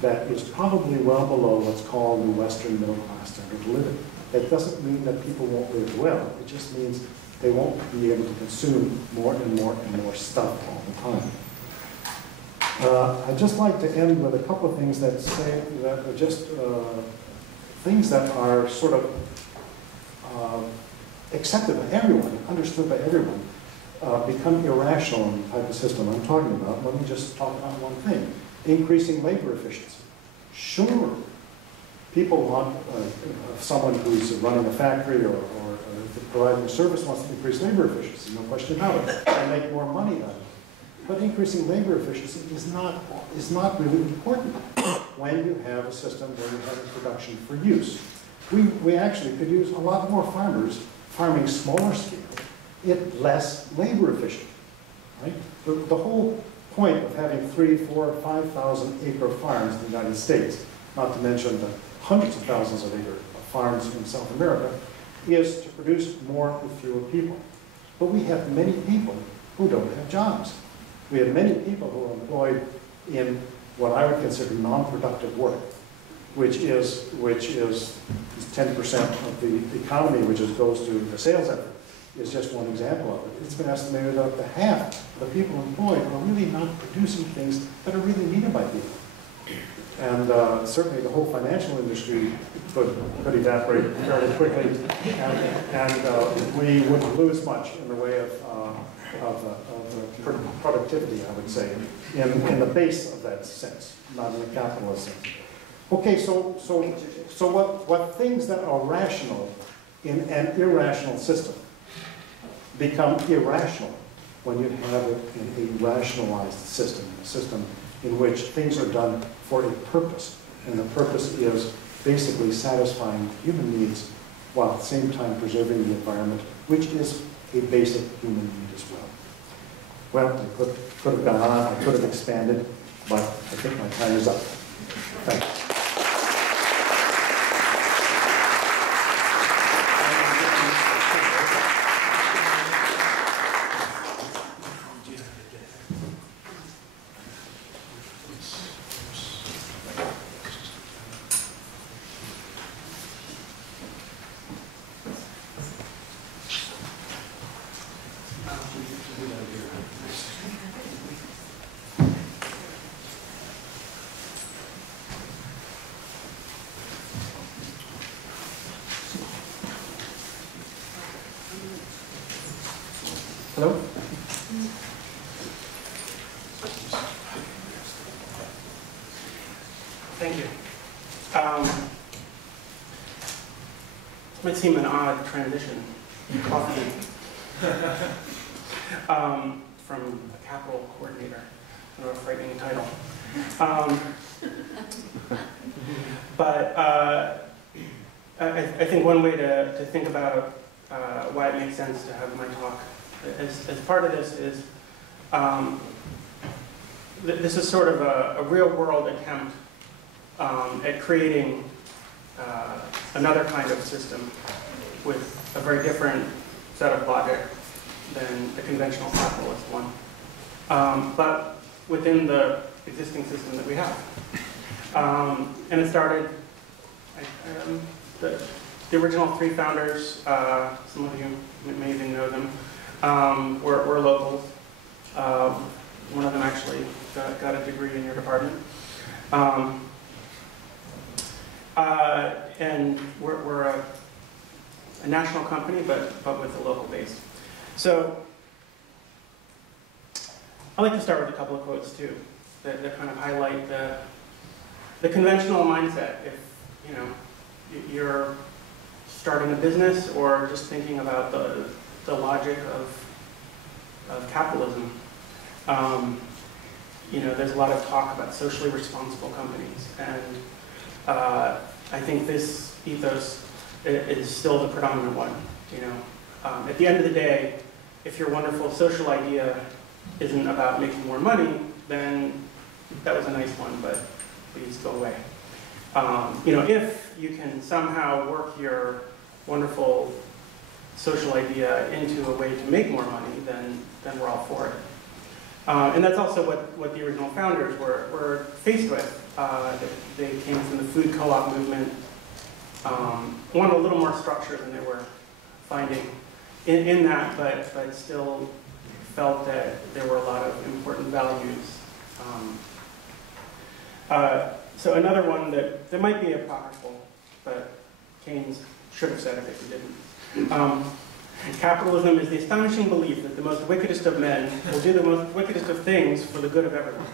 That is probably well below what's called the Western middle class standard of living. That doesn't mean that people won't live well. It just means they won't be able to consume more and more and more stuff all the time. I'd just like to end with a couple of things that say that are just things that are sort of accepted by everyone, understood by everyone, become irrational in the type of system I'm talking about. Let me just talk about one thing. Increasing labor efficiency. Sure, people want someone who's running a factory or providing a service wants to increase labor efficiency, no question about it, and make more money out of it. But increasing labor efficiency is not really important when you have a system where you have a production for use. We actually could use a lot more farmers farming smaller scale, yet less labor efficient, right? The whole point of having 3,000, 4,000, 5,000 acre farms in the United States, not to mention the hundreds of thousands of acre farms in South America, is to produce more with fewer people. But we have many people who don't have jobs. We have many people who are employed in what I would consider non-productive work, which is 10% of the economy, which goes to the sales effort, is just one example of it. It's been estimated that up to half of the people employed are really not producing things that are really needed by people. And certainly the whole financial industry could evaporate fairly quickly, and we wouldn't lose much in the way of productivity, I would say, in the base of that sense, not in the capitalist sense. Okay, so what things that are rational in an irrational system become irrational when you have it in a rationalized system, a system in which things are done for a purpose, and the purpose is basically satisfying human needs while at the same time preserving the environment, which is a basic human need as well. Well, I could have gone on, I could have expanded, but I think my time is up. Thank you. Hello? Thank you. This might seem an odd transition, coffee, from a capital coordinator, kind of a frightening title. But I think one way to think about why it makes sense to have my talk as part of this is this is sort of a real-world attempt at creating another kind of system with a very different set of logic than the conventional capitalist one, but within the existing system that we have. And it started, the original three founders, some of you may even know them, were locals. One of them actually got a degree in your department. And we're a national company, but with a local base. So I like to start with a couple of quotes too, that kind of highlight the conventional mindset. If you're starting a business or just thinking about the logic of capitalism, there's a lot of talk about socially responsible companies, and I think this ethos is still the predominant one. At the end of the day, if your wonderful social idea isn't about making more money, then that was a nice one, but please go away. If you can somehow work your wonderful social idea into a way to make more money, then we're all for it. And that's also what the original founders were faced with. They came from the food co-op movement, wanted a little more structure than they were finding in that, but still felt that there were a lot of important values. So another one that might be apocryphal, but Keynes should have said it if he didn't. Capitalism is the astonishing belief that the most wickedest of men will do the most wickedest of things for the good of everyone.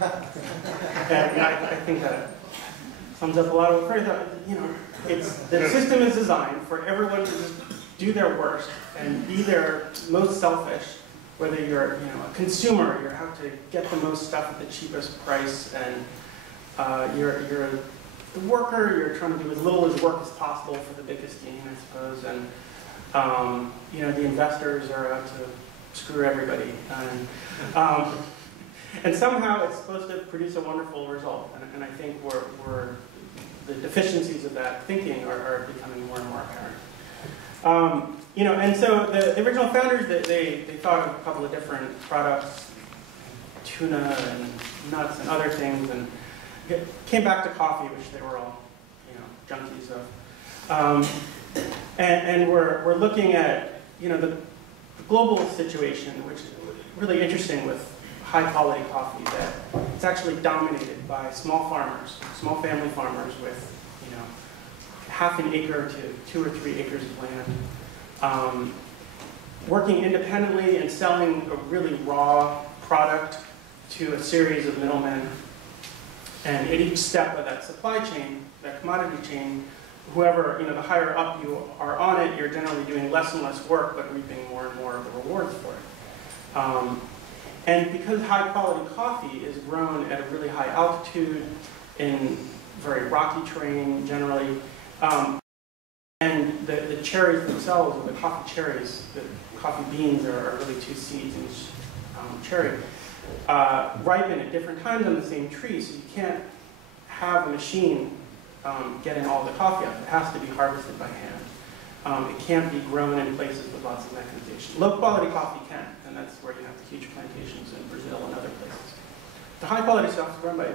And I think that sums up a lot of the system is designed for everyone to just do their worst and be their most selfish, whether you're a consumer, you have to get the most stuff at the cheapest price, and you're the worker, you're trying to do as little as work as possible for the biggest gain, I suppose, and the investors are out to screw everybody, and somehow it's supposed to produce a wonderful result, and I think the deficiencies of that thinking are becoming more and more apparent. And so the original founders, they thought of a couple of different products, tuna and nuts and other things, and came back to coffee, which they were all junkies of. And we're looking at the global situation, which is really interesting with high quality coffee, that it's actually dominated by small farmers, small family farmers with half an acre to 2 or 3 acres of land, working independently and selling a really raw product to a series of middlemen. And at each step of that supply chain, that commodity chain, whoever, the higher up you are on it, you're generally doing less and less work, but reaping more and more of the rewards for it. And because high quality coffee is grown at a really high altitude in very rocky terrain generally, and the cherries themselves, or the coffee cherries, the coffee beans are really 2 seeds in each cherry, ripen at different times on the same tree, so you can't have a machine getting all the coffee out. It has to be harvested by hand. It can't be grown in places with lots of mechanization. Low quality coffee can, and that's where you have the huge plantations in Brazil and other places. The high quality stuff is grown by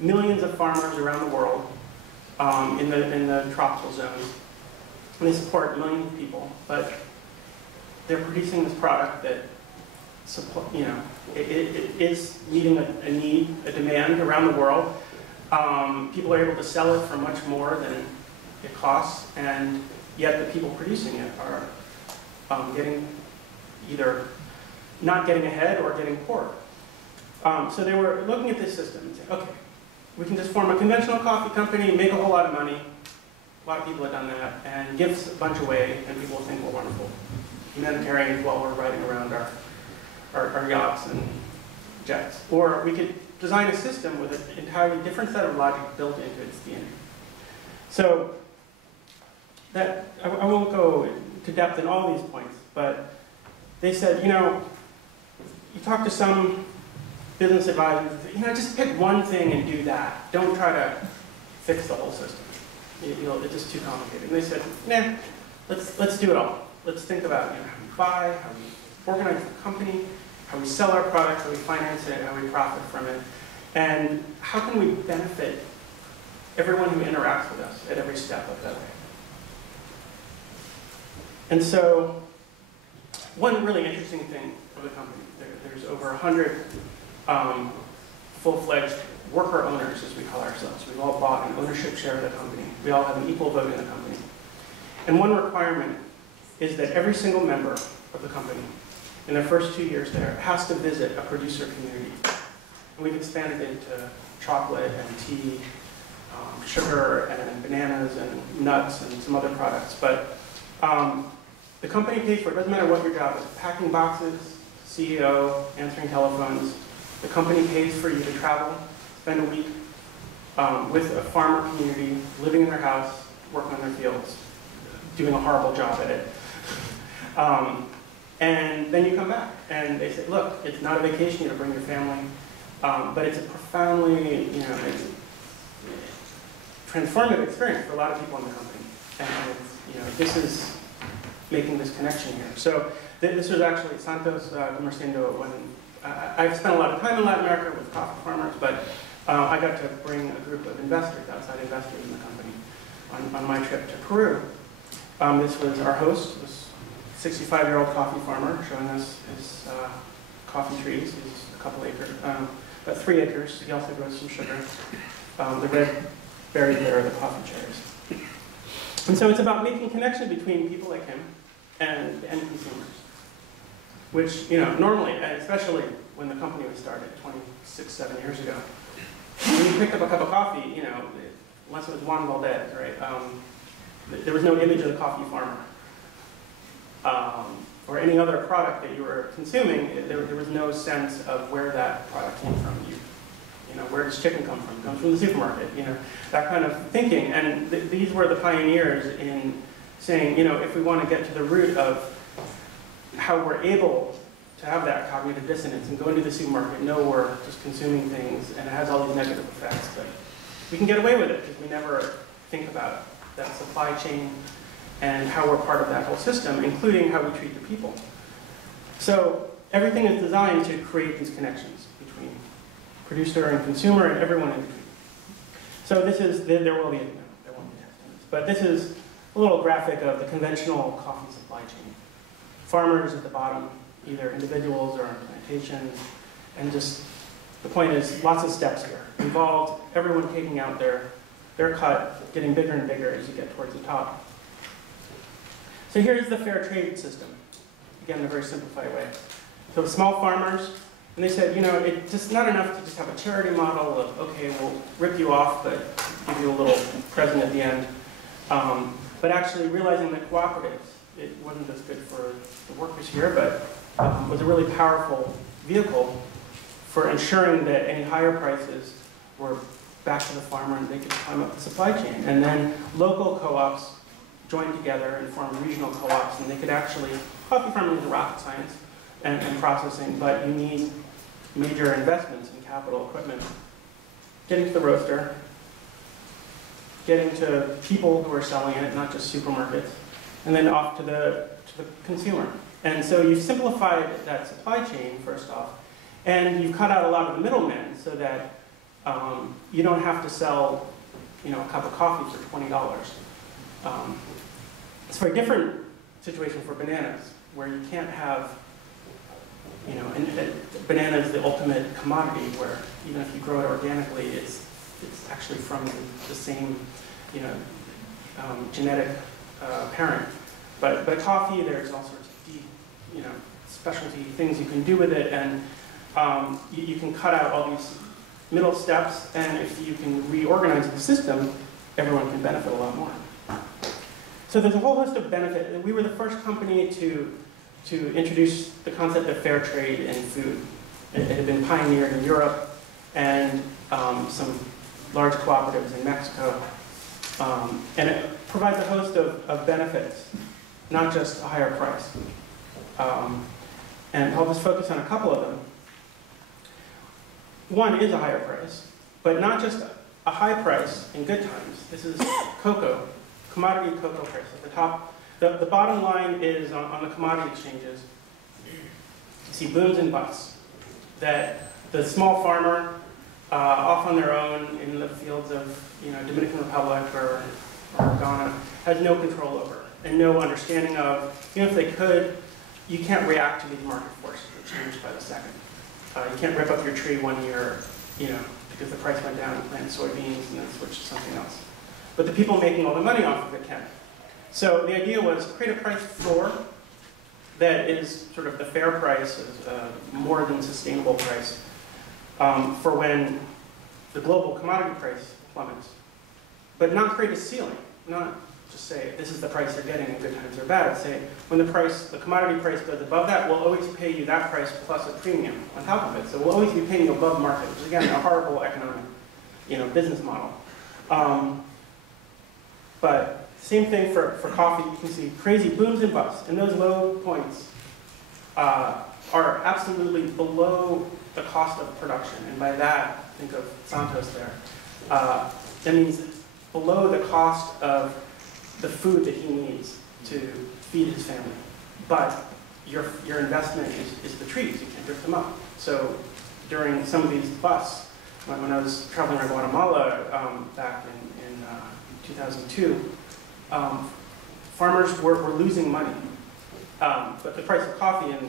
millions of farmers around the world in the tropical zones, and they support millions of people. But they're producing this product that it is meeting a need, a demand around the world. People are able to sell it for much more than it costs, and yet the people producing it are getting either not getting ahead or getting poorer. So they were looking at this system and saying, okay, we can just form a conventional coffee company, make a whole lot of money. A lot of people have done that, and give a bunch away, and people will think we're wonderful humanitarians while we're riding around our yachts and jets. Or we could design a system with an entirely different set of logic built into its DNA. So that I won't go to depth in all these points, but they said, you know, you talk to some business advisors, you know, just pick one thing and do that. Don't try to fix the whole system. It's just too complicated. And they said, nah, let's do it all. Let's think about, you know, how we buy, how we organize the company, how we sell our product, how we finance it, how we profit from it, and how can we benefit everyone who interacts with us at every step of that way. And so, one really interesting thing of the company, there's over 100 full-fledged worker owners, as we call ourselves. We've all bought an ownership share of the company. We all have an equal vote in the company. And one requirement is that every single member of the company, in their first 2 years there, has to visit a producer community. And we've expanded into chocolate and tea, sugar and bananas and nuts and some other products. But the company pays for it. It doesn't matter what your job is. Packing boxes, CEO, answering telephones. The company pays for you to travel, spend a week with a farmer community, living in their house, working on their fields, doing a horrible job at it. And then you come back, and they say, look, it's not a vacation, you bring your family, but it's a profoundly, you know, transformative experience for a lot of people in the company. And you know, this is making this connection here. So this was actually Santos Comerciando when I've spent a lot of time in Latin America with coffee farmers, but I got to bring a group of investors, outside investors in the company, on my trip to Peru. This was our host, this 65-year-old coffee farmer, showing us his coffee trees. He's a couple acres, about 3 acres. He also grows some sugar. The red berries there are the coffee cherries. And so it's about making connection between people like him and consumers, which, you know, normally, especially when the company was started 26, 7 years ago, when you picked up a cup of coffee, you know, unless it was Juan Valdez, right, there was no image of the coffee farmer. Or any other product that you were consuming, there was no sense of where that product came from. You know, where does chicken come from? It comes from the supermarket, you know, that kind of thinking. And these were the pioneers in saying, you know, if we want to get to the root of how we're able to have that cognitive dissonance and go into the supermarket, know we're just consuming things and it has all these negative effects, but we can get away with it because we never think about that supply chain and how we're part of that whole system, including how we treat the people. So everything is designed to create these connections between producer and consumer and everyone in between. So this is, there will be, there won't be text in this, but this is a little graphic of the conventional coffee supply chain. Farmers at the bottom, either individuals or on plantations, and just, the point is, lots of steps here. Involved, everyone taking out their cut, getting bigger and bigger as you get towards the top. So here's the fair trade system. Again, in a very simplified way. So small farmers, and they said, you know, it's just not enough to just have a charity model of, okay, we'll rip you off, but give you a little present at the end. But actually realizing that cooperatives, it wasn't just good for the workers here, but was a really powerful vehicle for ensuring that any higher prices were back to the farmer and they could climb up the supply chain. And then local co-ops joined together and formed regional co-ops, and they could actually, coffee farming is a rocket science and processing, but you need major investments in capital equipment. Getting to the roaster, getting to people who are selling it, not just supermarkets, and then off to the consumer. And so you've simplified that supply chain, first off, and you've cut out a lot of the middlemen so that you don't have to sell, you know, a cup of coffee for $20. It's a very different situation for bananas, where you can't have, you know, banana is the ultimate commodity, where even if you grow it organically, it's actually from the same, you know, genetic parent. But coffee, there's all sorts of specialty things you can do with it, and you can cut out all these middle steps, and if you can reorganize the system, everyone can benefit a lot more. So there's a whole host of benefits. We were the first company to introduce the concept of fair trade in food. It had been pioneered in Europe and some large cooperatives in Mexico. And it provides a host of benefits, not just a higher price. And I'll just focus on a couple of them. One is a higher price, but not just a high price in good times. This is cocoa, commodity cocoa price at the top. The bottom line is on the commodity exchanges. You see booms and busts. That the small farmer, off on their own in the fields of Dominican Republic or Ghana, has no control over and no understanding of. If they could, you can't react to these market forces that change by the second. You can't rip up your tree 1 year, because the price went down and plant soybeans and then switch to something else. But the people making all the money off of it can. So the idea was create a price floor that is sort of the fair price, more than sustainable price, for when the global commodity price plummets. But not create a ceiling, not just say, this is the price you're getting in good times or bad. Say, when the commodity price goes above that, we'll always pay you that price plus a premium on top of it. So we'll always be paying you above market, which is again a horrible economic, business model. But same thing for coffee. You can see crazy booms and busts, and those low points are absolutely below the cost of production. And by that, think of Santos there. That means below the cost of the food that he needs to feed his family. But your investment is the trees. You can't rip them up. So during some of these busts, when I was traveling around Guatemala back in 2002, farmers were losing money. But the price of coffee and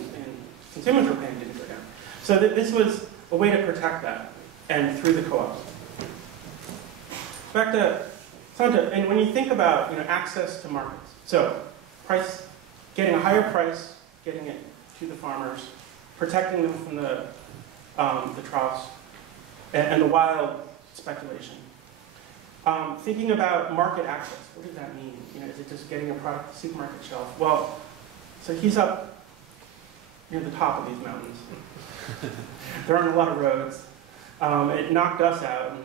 consumers were paying didn't go down. So this was a way to protect that, and through the co-ops. Back to Santa, and when you think about access to markets, so price, getting a higher price, getting it to the farmers, protecting them from the troughs, and the wild speculation. Thinking about market access, what does that mean? Is it just getting a product to the supermarket shelf? Well, so he's up near the top of these mountains. There aren't a lot of roads. It knocked us out, and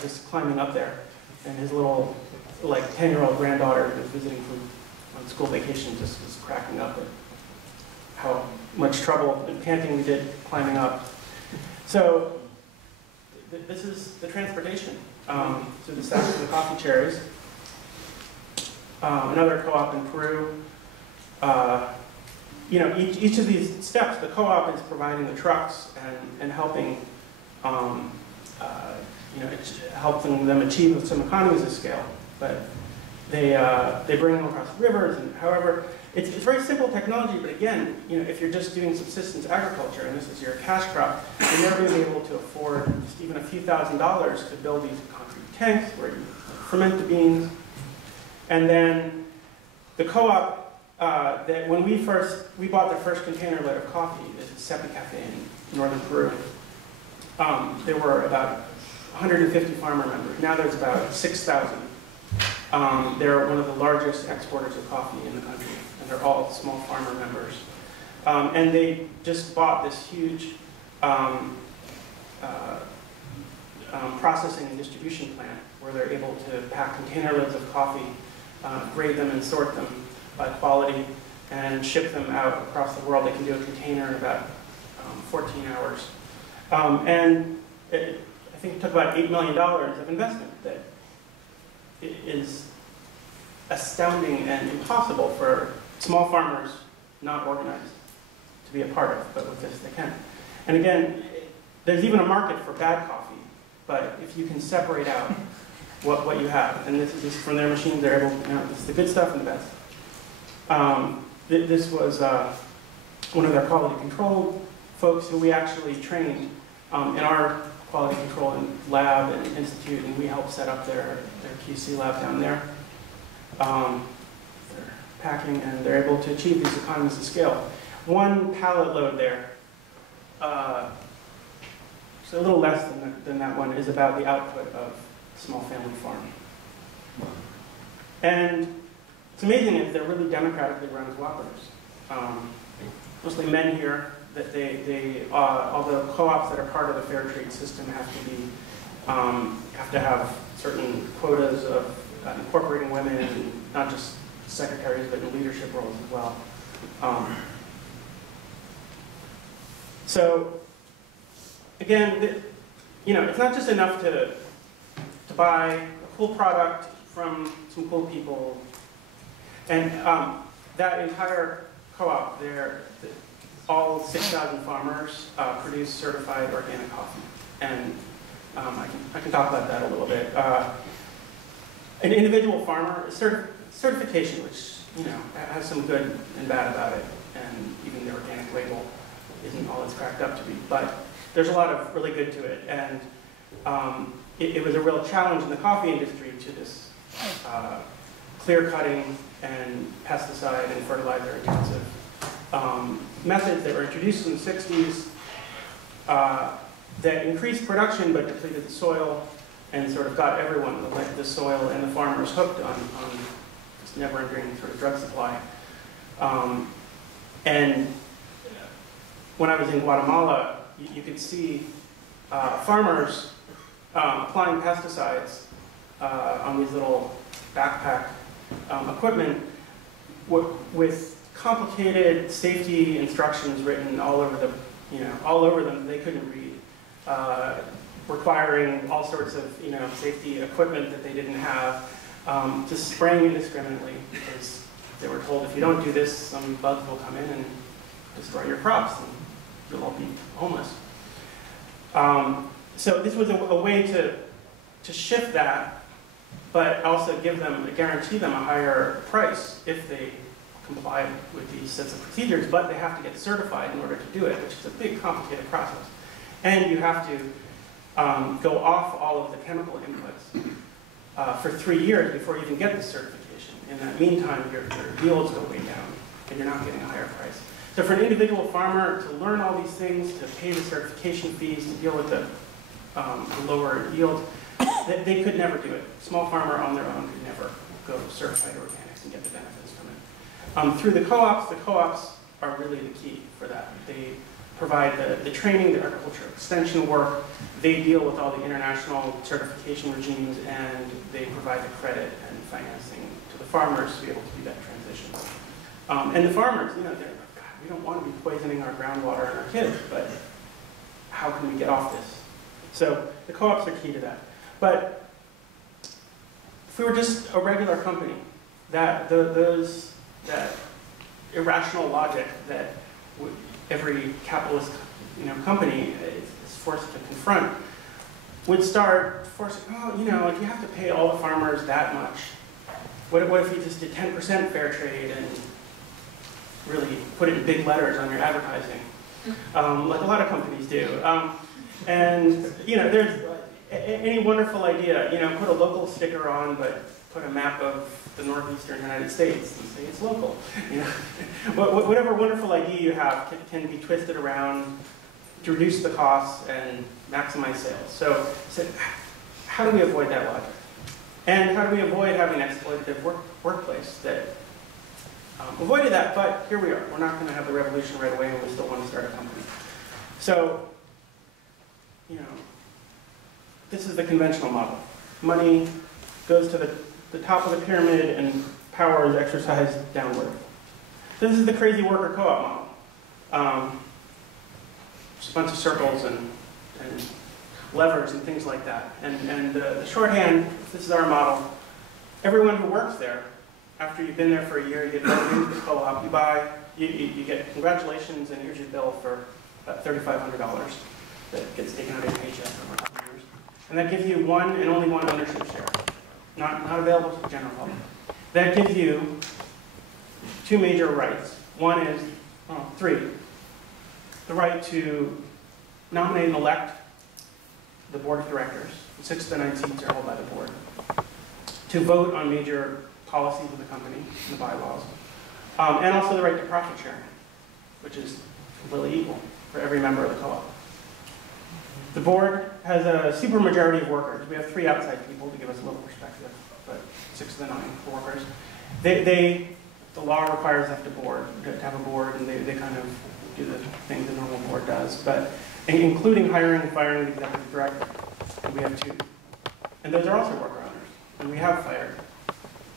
just climbing up there. And his little, 10-year-old granddaughter who was visiting on school vacation just was cracking up at how much trouble and panting we did climbing up. So this is the transportation. So the stacks of the coffee cherries. Another co-op in Peru. Each of these steps, the co-op is providing the trucks and helping, helping them achieve some economies of scale. But they bring them across rivers, and however, it's very simple technology. But again, if you're just doing subsistence agriculture and this is your cash crop, you're never going to be able to afford just even a few $1,000s to build these concrete tanks where you ferment the beans. And then the co-op. That when we bought the first container load of coffee at Sepi Cafe in northern Peru, there were about 150 farmer members. Now there's about 6,000. They're one of the largest exporters of coffee in the country, and they're all small farmer members. And they just bought this huge processing and distribution plant where they're able to pack container loads of coffee, grade them and sort them by quality, and ship them out across the world. They can do a container in about 14 hours. And I think it took about $8 million of investment that is astounding and impossible for small farmers not organized to be a part of, but with this they can. And again, there's even a market for bad coffee, but if you can separate out what you have, and this is from their machines, they're able to, this is the good stuff and the bad stuff. This was one of their quality control folks who we actually trained in our quality control lab and institute, and we helped set up their QC lab down there. They're packing, and they're able to achieve these economies of scale. one pallet load there, so a little less than that one, is about the output of a small family farm. And what's amazing is they're really democratically run cooperatives. Mostly men here. That all the co-ops that are part of the fair trade system have to have certain quotas of incorporating women, and not just secretaries, but in leadership roles as well. So again, it's not just enough to buy a cool product from some cool people, and that entire co-op there. All 6,000 farmers produce certified organic coffee, and I can talk about that a little bit. An individual farmer certification, which has some good and bad about it, and even the organic label isn't all it's cracked up to be. But there's a lot of really good to it, and it was a real challenge in the coffee industry to this clear cutting and pesticide and fertilizer intensive methods that were introduced in the 60s that increased production but depleted the soil and sort of got everyone, the soil and the farmers, hooked on this never-ending sort of drug supply. And when I was in Guatemala, you could see farmers applying pesticides on these little backpack equipment with complicated safety instructions written all over them they couldn't read, requiring all sorts of safety equipment that they didn't have, just spraying indiscriminately because they were told if you don't do this, some bugs will come in and destroy your crops and you'll all be homeless. So this was a way to shift that, but also guarantee them a higher price if they comply with these sets of procedures, but they have to get certified in order to do it, which is a big, complicated process. And you have to go off all of the chemical inputs for 3 years before you even get the certification. In that meantime, your yields go way down, and you're not getting a higher price. So for an individual farmer to learn all these things, to pay the certification fees, to deal with the lower yield, they could never do it. Small farmer on their own could never go certified organics and get the benefits from it. Through the co-ops are really the key for that. They provide the training, the agricultural extension work, they deal with all the international certification regimes, and they provide the credit and financing to the farmers to be able to do that transition. And the farmers, they're like, God, we don't want to be poisoning our groundwater and our kids, but how can we get off this? So the co-ops are key to that. But if we were just a regular company, that irrational logic that every capitalist company is forced to confront would start forcing, you have to pay all the farmers that much. What if you just did 10% fair trade and really put it in big letters on your advertising, like a lot of companies do? And there's any wonderful idea, put a local sticker on, but put a map of the northeastern United States and say it's local. Whatever wonderful idea you have can be twisted around to reduce the costs and maximize sales. So how do we avoid that logic? And how do we avoid having an exploitative workplace that avoided that, but here we are. We're not going to have the revolution right away, and we still want to start a company. So, this is the conventional model. Money goes to the top of the pyramid, and power is exercised downward. So this is the crazy worker co-op model. Just a bunch of circles and levers and things like that. And the shorthand, this is our model. Everyone who works there, after you've been there for a year, you get voted into the co-op, you get congratulations, and here's your bill for about $3,500 that gets taken out of your paycheck over a couple of years. And that gives you one and only one ownership share, not available to the general public. That gives you two major rights. One is, three, the right to nominate and elect the board of directors. 6 of the 9 seats are held by the board. To vote on major policies of the company, the bylaws. And also the right to profit sharing. which is completely equal for every member of the co-op. The board has a supermajority of workers. We have 3 outside people to give us a little perspective, but 6 of the 9 workers. The law requires us to have a board, and they kind of do the things a normal board does, but including hiring and firing the executive director. And we have 2. And those are also worker owners. And we have fired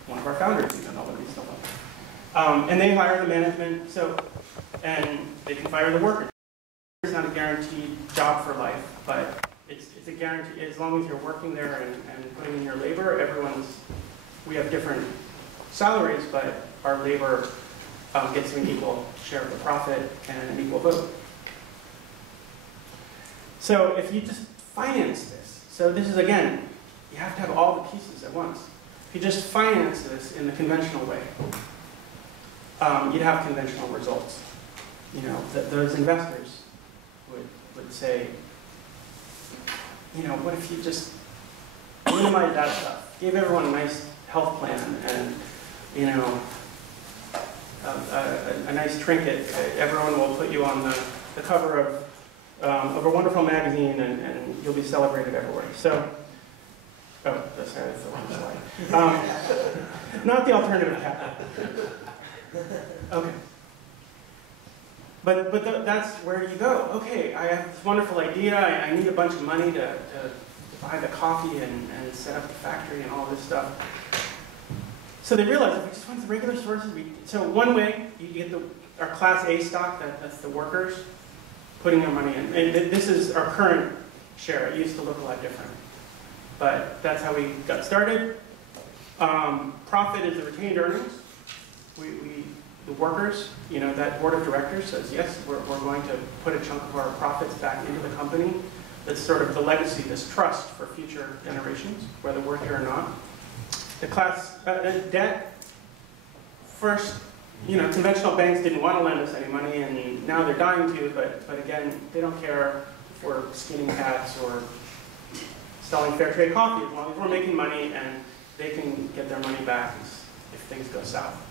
one of our founders, even though he's still alive. And they hire the management, and they can fire the workers. It's not a guaranteed job for life, but it's a guarantee. As long as you're working there and putting in your labor, we have different salaries, but our labor gets an equal share of the profit and an equal vote. So if you just finance this, so this is, again, you have to have all the pieces at once. If you just finance this in the conventional way, you'd have conventional results. You know, those investors would say, you know, what if you just minimize that stuff, gave everyone a nice health plan and, you know, a nice trinket. Everyone will put you on the cover of a wonderful magazine, and you'll be celebrated everywhere. So, sorry, that's the wrong slide. Not the alternative capital. Okay. But that's where you go. Okay, I have this wonderful idea. I need a bunch of money to buy the coffee and set up the factory and all this stuff. So they realize if we just went to regular sources, so one way, you get our Class A stock, that's the workers, putting their money in. And this is our current share. It used to look a lot different. But that's how we got started. Profit is the retained earnings. The workers, you know, that board of directors says, yes, we're going to put a chunk of our profits back into the company. That's sort of the legacy, this trust for future generations, whether we're here or not. The class debt, first, you know, conventional banks didn't want to lend us any money, and now they're dying to, but again, they don't care if we're skinning cats or selling fair trade coffee, as long as we're making money and they can get their money back if things go south.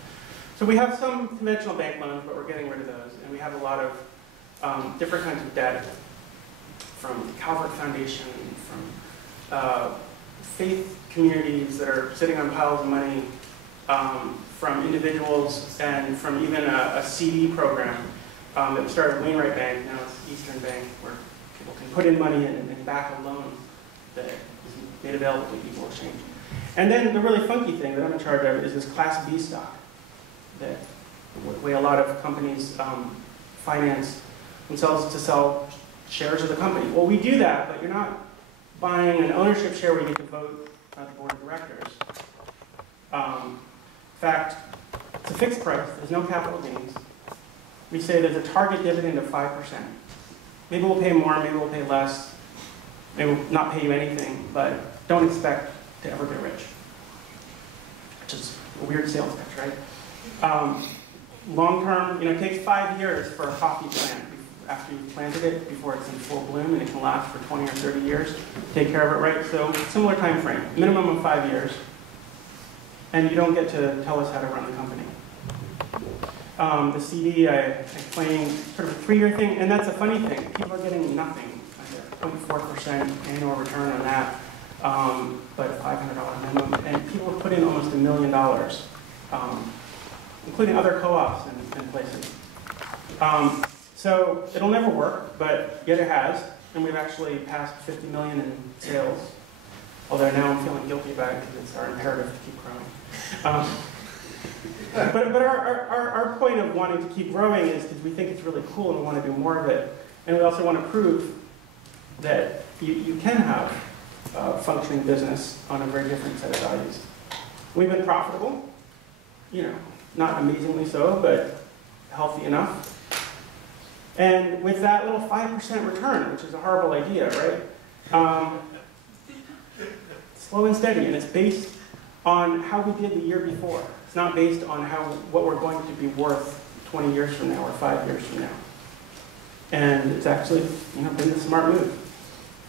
So we have some conventional bank loans, but we're getting rid of those, and we have a lot of different kinds of debt, from Calvert Foundation, from faith communities that are sitting on piles of money, from individuals, and from even a CD program that we started at Wainwright Bank, now it's Eastern Bank, where people can put in money and back a loan that is made available to equal exchange. And then the really funky thing that I'm in charge of is this Class B stock, that way a lot of companies finance themselves to sell shares of the company. Well, we do that, but you're not buying an ownership share where you get to vote at the board of directors. In fact, it's a fixed price. There's no capital gains. We say there's a target dividend of 5%. Maybe we'll pay more, maybe we'll pay less. Maybe we'll not pay you anything, but don't expect to ever get rich, which is a weird sales pitch, right? Long term, you know, it takes 5 years for a coffee plant after you've planted it before it's in full bloom, and it can last for 20 or 30 years. Take care of it right. So similar time frame, minimum of 5 years. And you don't get to tell us how to run the company. The CD, I explained sort of a 3-year thing, and that's a funny thing. People are getting nothing, like a 0.4% annual return on that, but a $500 minimum. And people have put in almost $1 million, including other co-ops and places. So it'll never work, but yet it has, and we've actually passed 50 million in sales. Although now I'm feeling guilty about it because it's our imperative to keep growing. But our point of wanting to keep growing is because we think it's really cool and we want to do more of it. And we also want to prove that you can have a functioning business on a very different set of values. We've been profitable, you know, not amazingly so, but healthy enough. And with that little 5% return, which is a horrible idea, right? Slow and steady, and it's based on how we did the year before. It's not based on what we're going to be worth 20 years from now or 5 years from now. And it's actually, you know, been the smart move.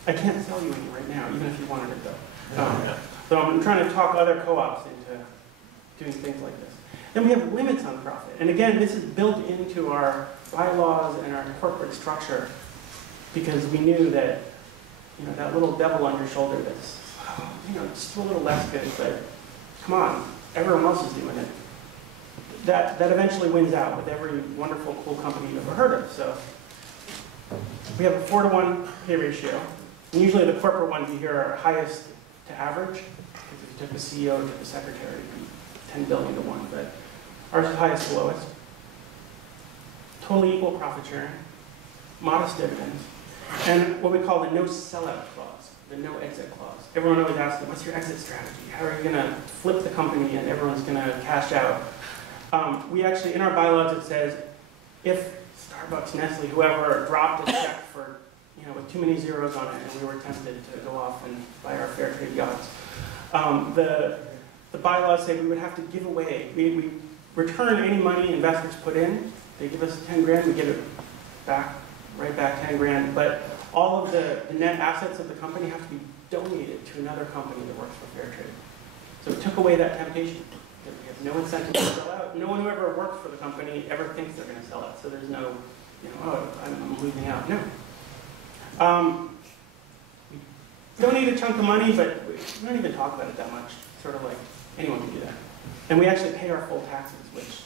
I can't sell you any right now, even if you wanted it though. So I'm trying to talk other co-ops into doing things like this. Then we have limits on profit. And again, this is built into our bylaws and our corporate structure because we knew that, that little devil on your shoulder that's, just a little less good, but come on, everyone else is doing it. That eventually wins out with every wonderful, cool company you've ever heard of. So we have a 4-to-1 pay ratio. And usually the corporate ones you hear are highest to average. Because if you took the CEO to the secretary, it'd be 10 billion to 1. But ours is highest to lowest. Totally equal profit sharing. Modest dividends. And what we call the no sellout clause, the no exit clause. Everyone always asks me, what's your exit strategy? How are you going to flip the company and everyone's going to cash out? We actually, in our bylaws, it says, if Starbucks, Nestle, whoever dropped a check for, with too many zeros on it, and we were tempted to go off and buy our fair trade yachts, the bylaws say we would have to give away, we return any money investors put in. They give us 10 grand, we give it back, right back 10 grand, but all of the net assets of the company have to be donated to another company that works for fair trade. So it took away that temptation. We have no incentive to sell out. No one who ever works for the company ever thinks they're going to sell out. So there's no, oh, I'm losing out. No. We donate a chunk of money, but we don't even talk about it that much. Sort of like anyone can do that. And we actually pay our full taxes, which,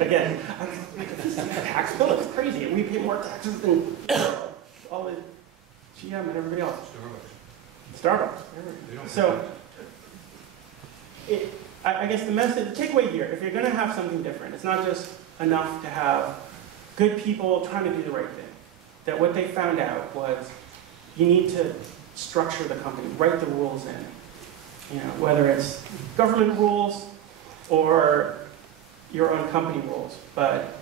again, tax bill is crazy. We pay more taxes than all the GM and everybody else. Starbucks. So, I guess the takeaway here, if you're going to have something different, it's not just enough to have good people trying to do the right thing. That what they found out was you need to structure the company, write the rules in. Whether it's government rules or your own company rules. But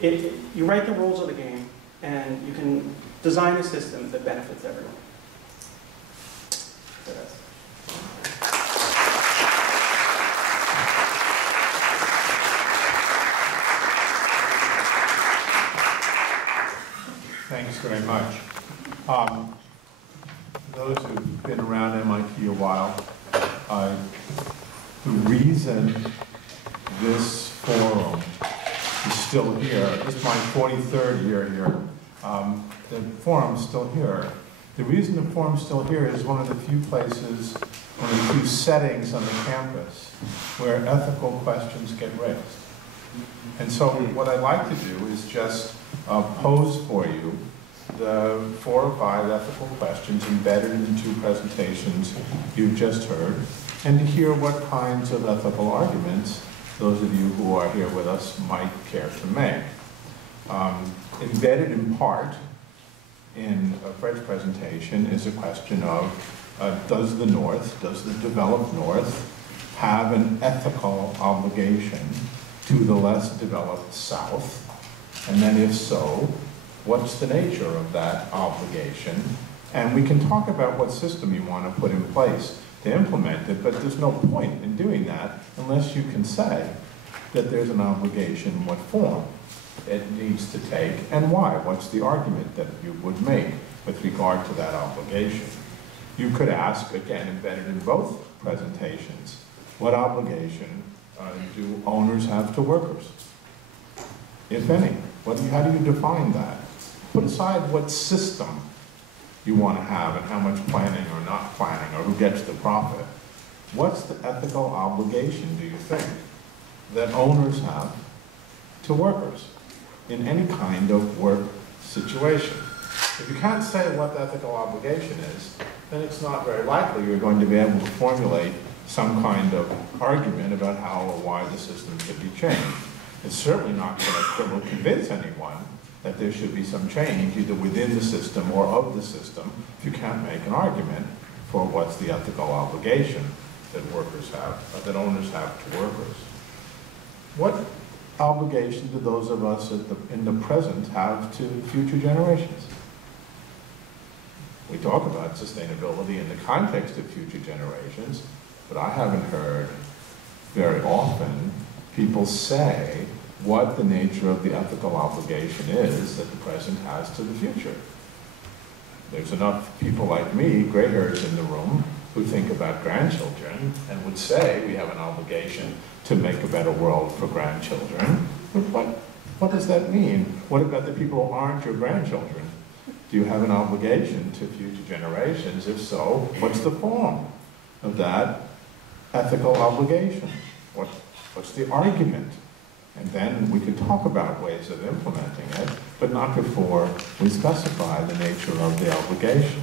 you write the rules of the game, and you can design a system that benefits everyone. So that's. Thanks very much. Those who've been around MIT a while, the reason this forum is still here, this is my 43rd year here, the forum's still here. The reason the forum's still here is one of the few places, one of the few settings on the campus where ethical questions get raised. And so what I'd like to do is just pose for you the 4 or 5 ethical questions embedded in the 2 presentations you've just heard, and to hear what kinds of ethical arguments those of you who are here with us might care to make. Embedded in part in Fred's presentation is a question of does the developed North have an ethical obligation to the less developed South? And then if so, what's the nature of that obligation? And we can talk about what system you want to put in place to implement it, but there's no point in doing that unless you can say that there's an obligation, what form it needs to take, and why. What's the argument that you would make with regard to that obligation? You could ask, again, embedded in both presentations, what obligation do owners have to workers, if any? How do you define that? Put aside what system you want to have and how much planning or not planning or who gets the profit. What's the ethical obligation, do you think, that owners have to workers in any kind of work situation? If you can't say what the ethical obligation is, then it's not very likely you're going to be able to formulate some kind of argument about how or why the system should be changed. It's certainly not going to convince anyone that there should be some change either within the system or of the system if you can't make an argument for what's the ethical obligation that workers have, that owners have to workers. What obligation do those of us in the present have to future generations? We talk about sustainability in the context of future generations, but I haven't heard very often people say what the nature of the ethical obligation is that the present has to the future. There's enough people like me, gray hairs in the room, who think about grandchildren and would say we have an obligation to make a better world for grandchildren. But what does that mean? What about the people who aren't your grandchildren? Do you have an obligation to future generations? If so, what's the form of that ethical obligation? What's the argument? And then we could talk about ways of implementing it, but not before we specify the nature of the obligation.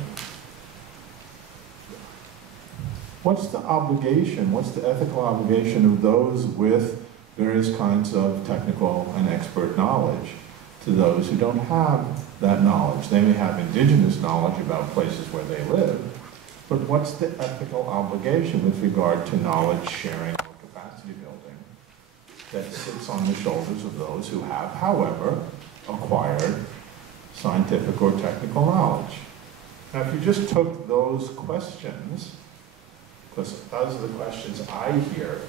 What's the obligation, what's the ethical obligation of those with various kinds of technical and expert knowledge to those who don't have that knowledge? They may have indigenous knowledge about places where they live, but what's the ethical obligation with regard to knowledge sharing or capacity building that sits on the shoulders of those who have, however, acquired scientific or technical knowledge? Now, if you just took those questions, because those are the questions I hear,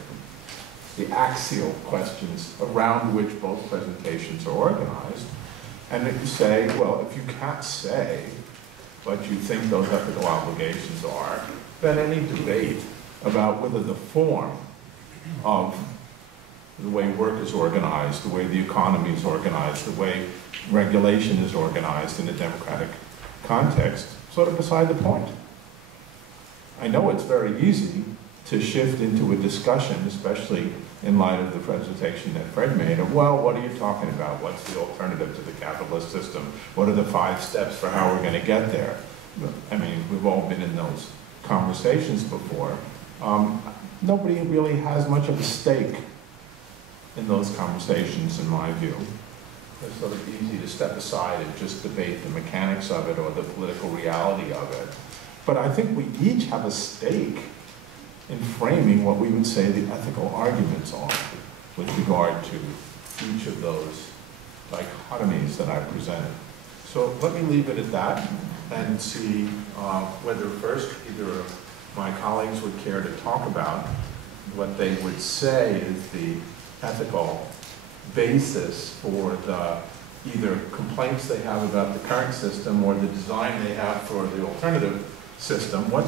the axial questions around which both presentations are organized, and that you say, well, if you can't say what you think those ethical obligations are, then any debate about whether the form of the way work is organized, the way the economy is organized, the way regulation is organized in a democratic context, sort of beside the point. I know it's very easy to shift into a discussion, especially in light of the presentation that Fred made, of, well, what are you talking about? What's the alternative to the capitalist system? What are the 5 steps for how we're going to get there? I mean, we've all been in those conversations before. Nobody really has much of a stake in those conversations, in my view. It's sort of easy to step aside and just debate the mechanics of it or the political reality of it. But I think we each have a stake in framing what we would say the ethical arguments are with regard to each of those dichotomies that I presented. So let me leave it at that and see whether first either of my colleagues would care to talk about what they would say is the ethical basis for the either complaints they have about the current system or the design they have for the alternative system. What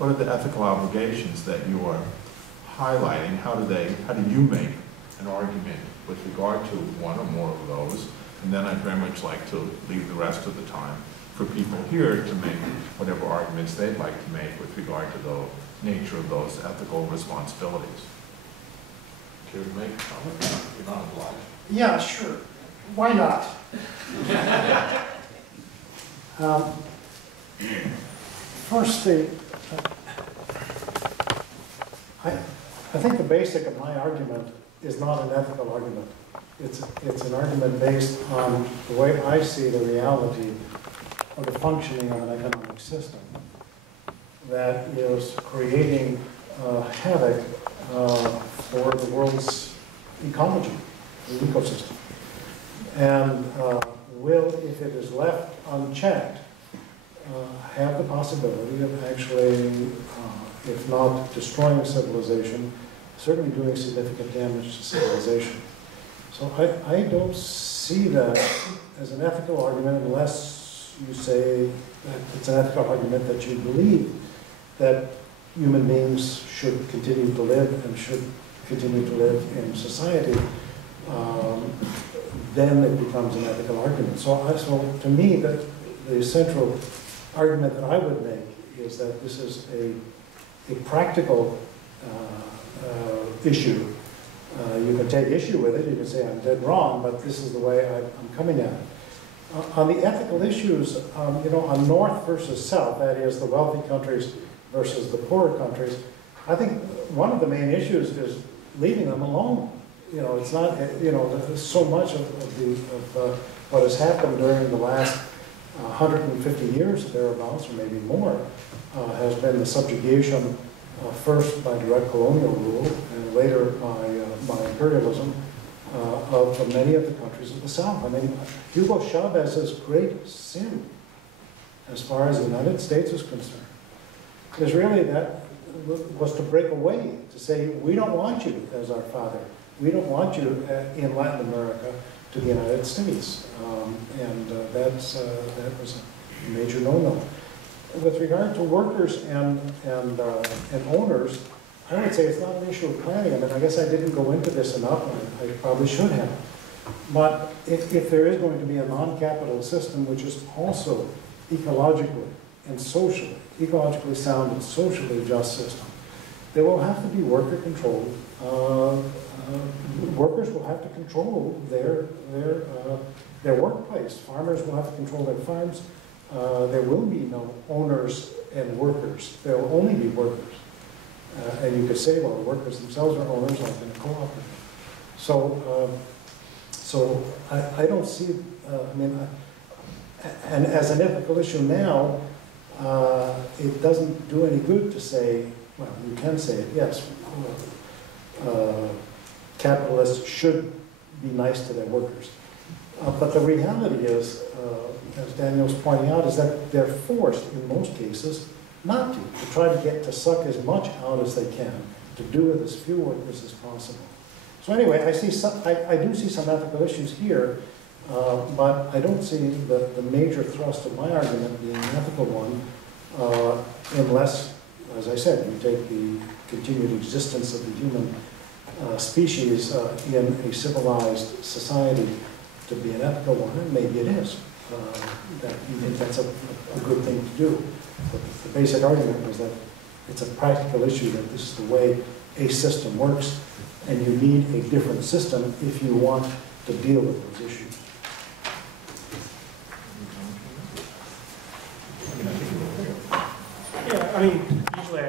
are the ethical obligations that you are highlighting? How do you make an argument with regard to one or more of those? And then I'd very much like to leave the rest of the time for people here to make whatever arguments they'd like to make with regard to the nature of those ethical responsibilities. Care to make a comment? You're not obliged. Yeah, sure. Why not? First, I think the basic of my argument is not an ethical argument. It's an argument based on the way I see the reality of the functioning of an economic system that is creating havoc for the world's ecology, the ecosystem. And will, if it is left unchecked, have the possibility of actually, if not destroying civilization, certainly doing significant damage to civilization. So I don't see that as an ethical argument unless you say that it's an ethical argument that you believe that human beings should continue to live and should continue to live in society. Then it becomes an ethical argument. So to me, the central argument that I would make is that this is a practical issue. You can take issue with it, you can say I'm dead wrong, but this is the way I'm coming at it. On the ethical issues, on North versus South, that is the wealthy countries versus the poorer countries, I think one of the main issues is leaving them alone. It's not, so much of what has happened during the last 150 years, thereabouts, or maybe more, has been the subjugation, first by direct colonial rule, and later by imperialism, of many of the countries of the South. I mean, Hugo Chavez's great sin, as far as the United States is concerned, is really that was to break away, to say, we don't want you as our father. We don't want you in Latin America to the United States. That was a major no-no. with regard to workers and owners, I would say it's not an issue of planning. I mean, I guess I didn't go into this enough, and I probably should have. But if there is going to be a non-capital system, which is also ecologically and socially, ecologically sound and socially just system, there will have to be worker control. Workers will have to control their workplace. Farmers will have to control their farms. There will be no owners and workers. There will only be workers. And you could say, well, the workers themselves are owners, like in a cooperative. So I don't see, and as an ethical issue now, it doesn't do any good to say, well, you can say it, yes, capitalists should be nice to their workers. But the reality is, as Daniel's pointing out, is that they're forced, in most cases, not to try to suck as much out as they can, to do with as few workers as possible. So anyway, I do see some ethical issues here, but I don't see the major thrust of my argument being an ethical one, unless, as I said, you take the continued existence of the human species in a civilized society to be an ethical one, and maybe it is. That you think that's a good thing to do. But the basic argument was that it's a practical issue, that this is the way a system works, and you need a different system if you want to deal with those issues. Yeah, I mean, usually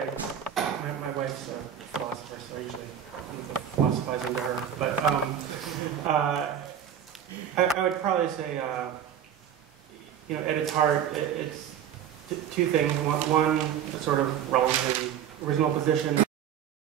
my wife's a philosopher, so I usually philosophize into her. But I would probably say, at its heart, it's two things. One, the sort of relatively original position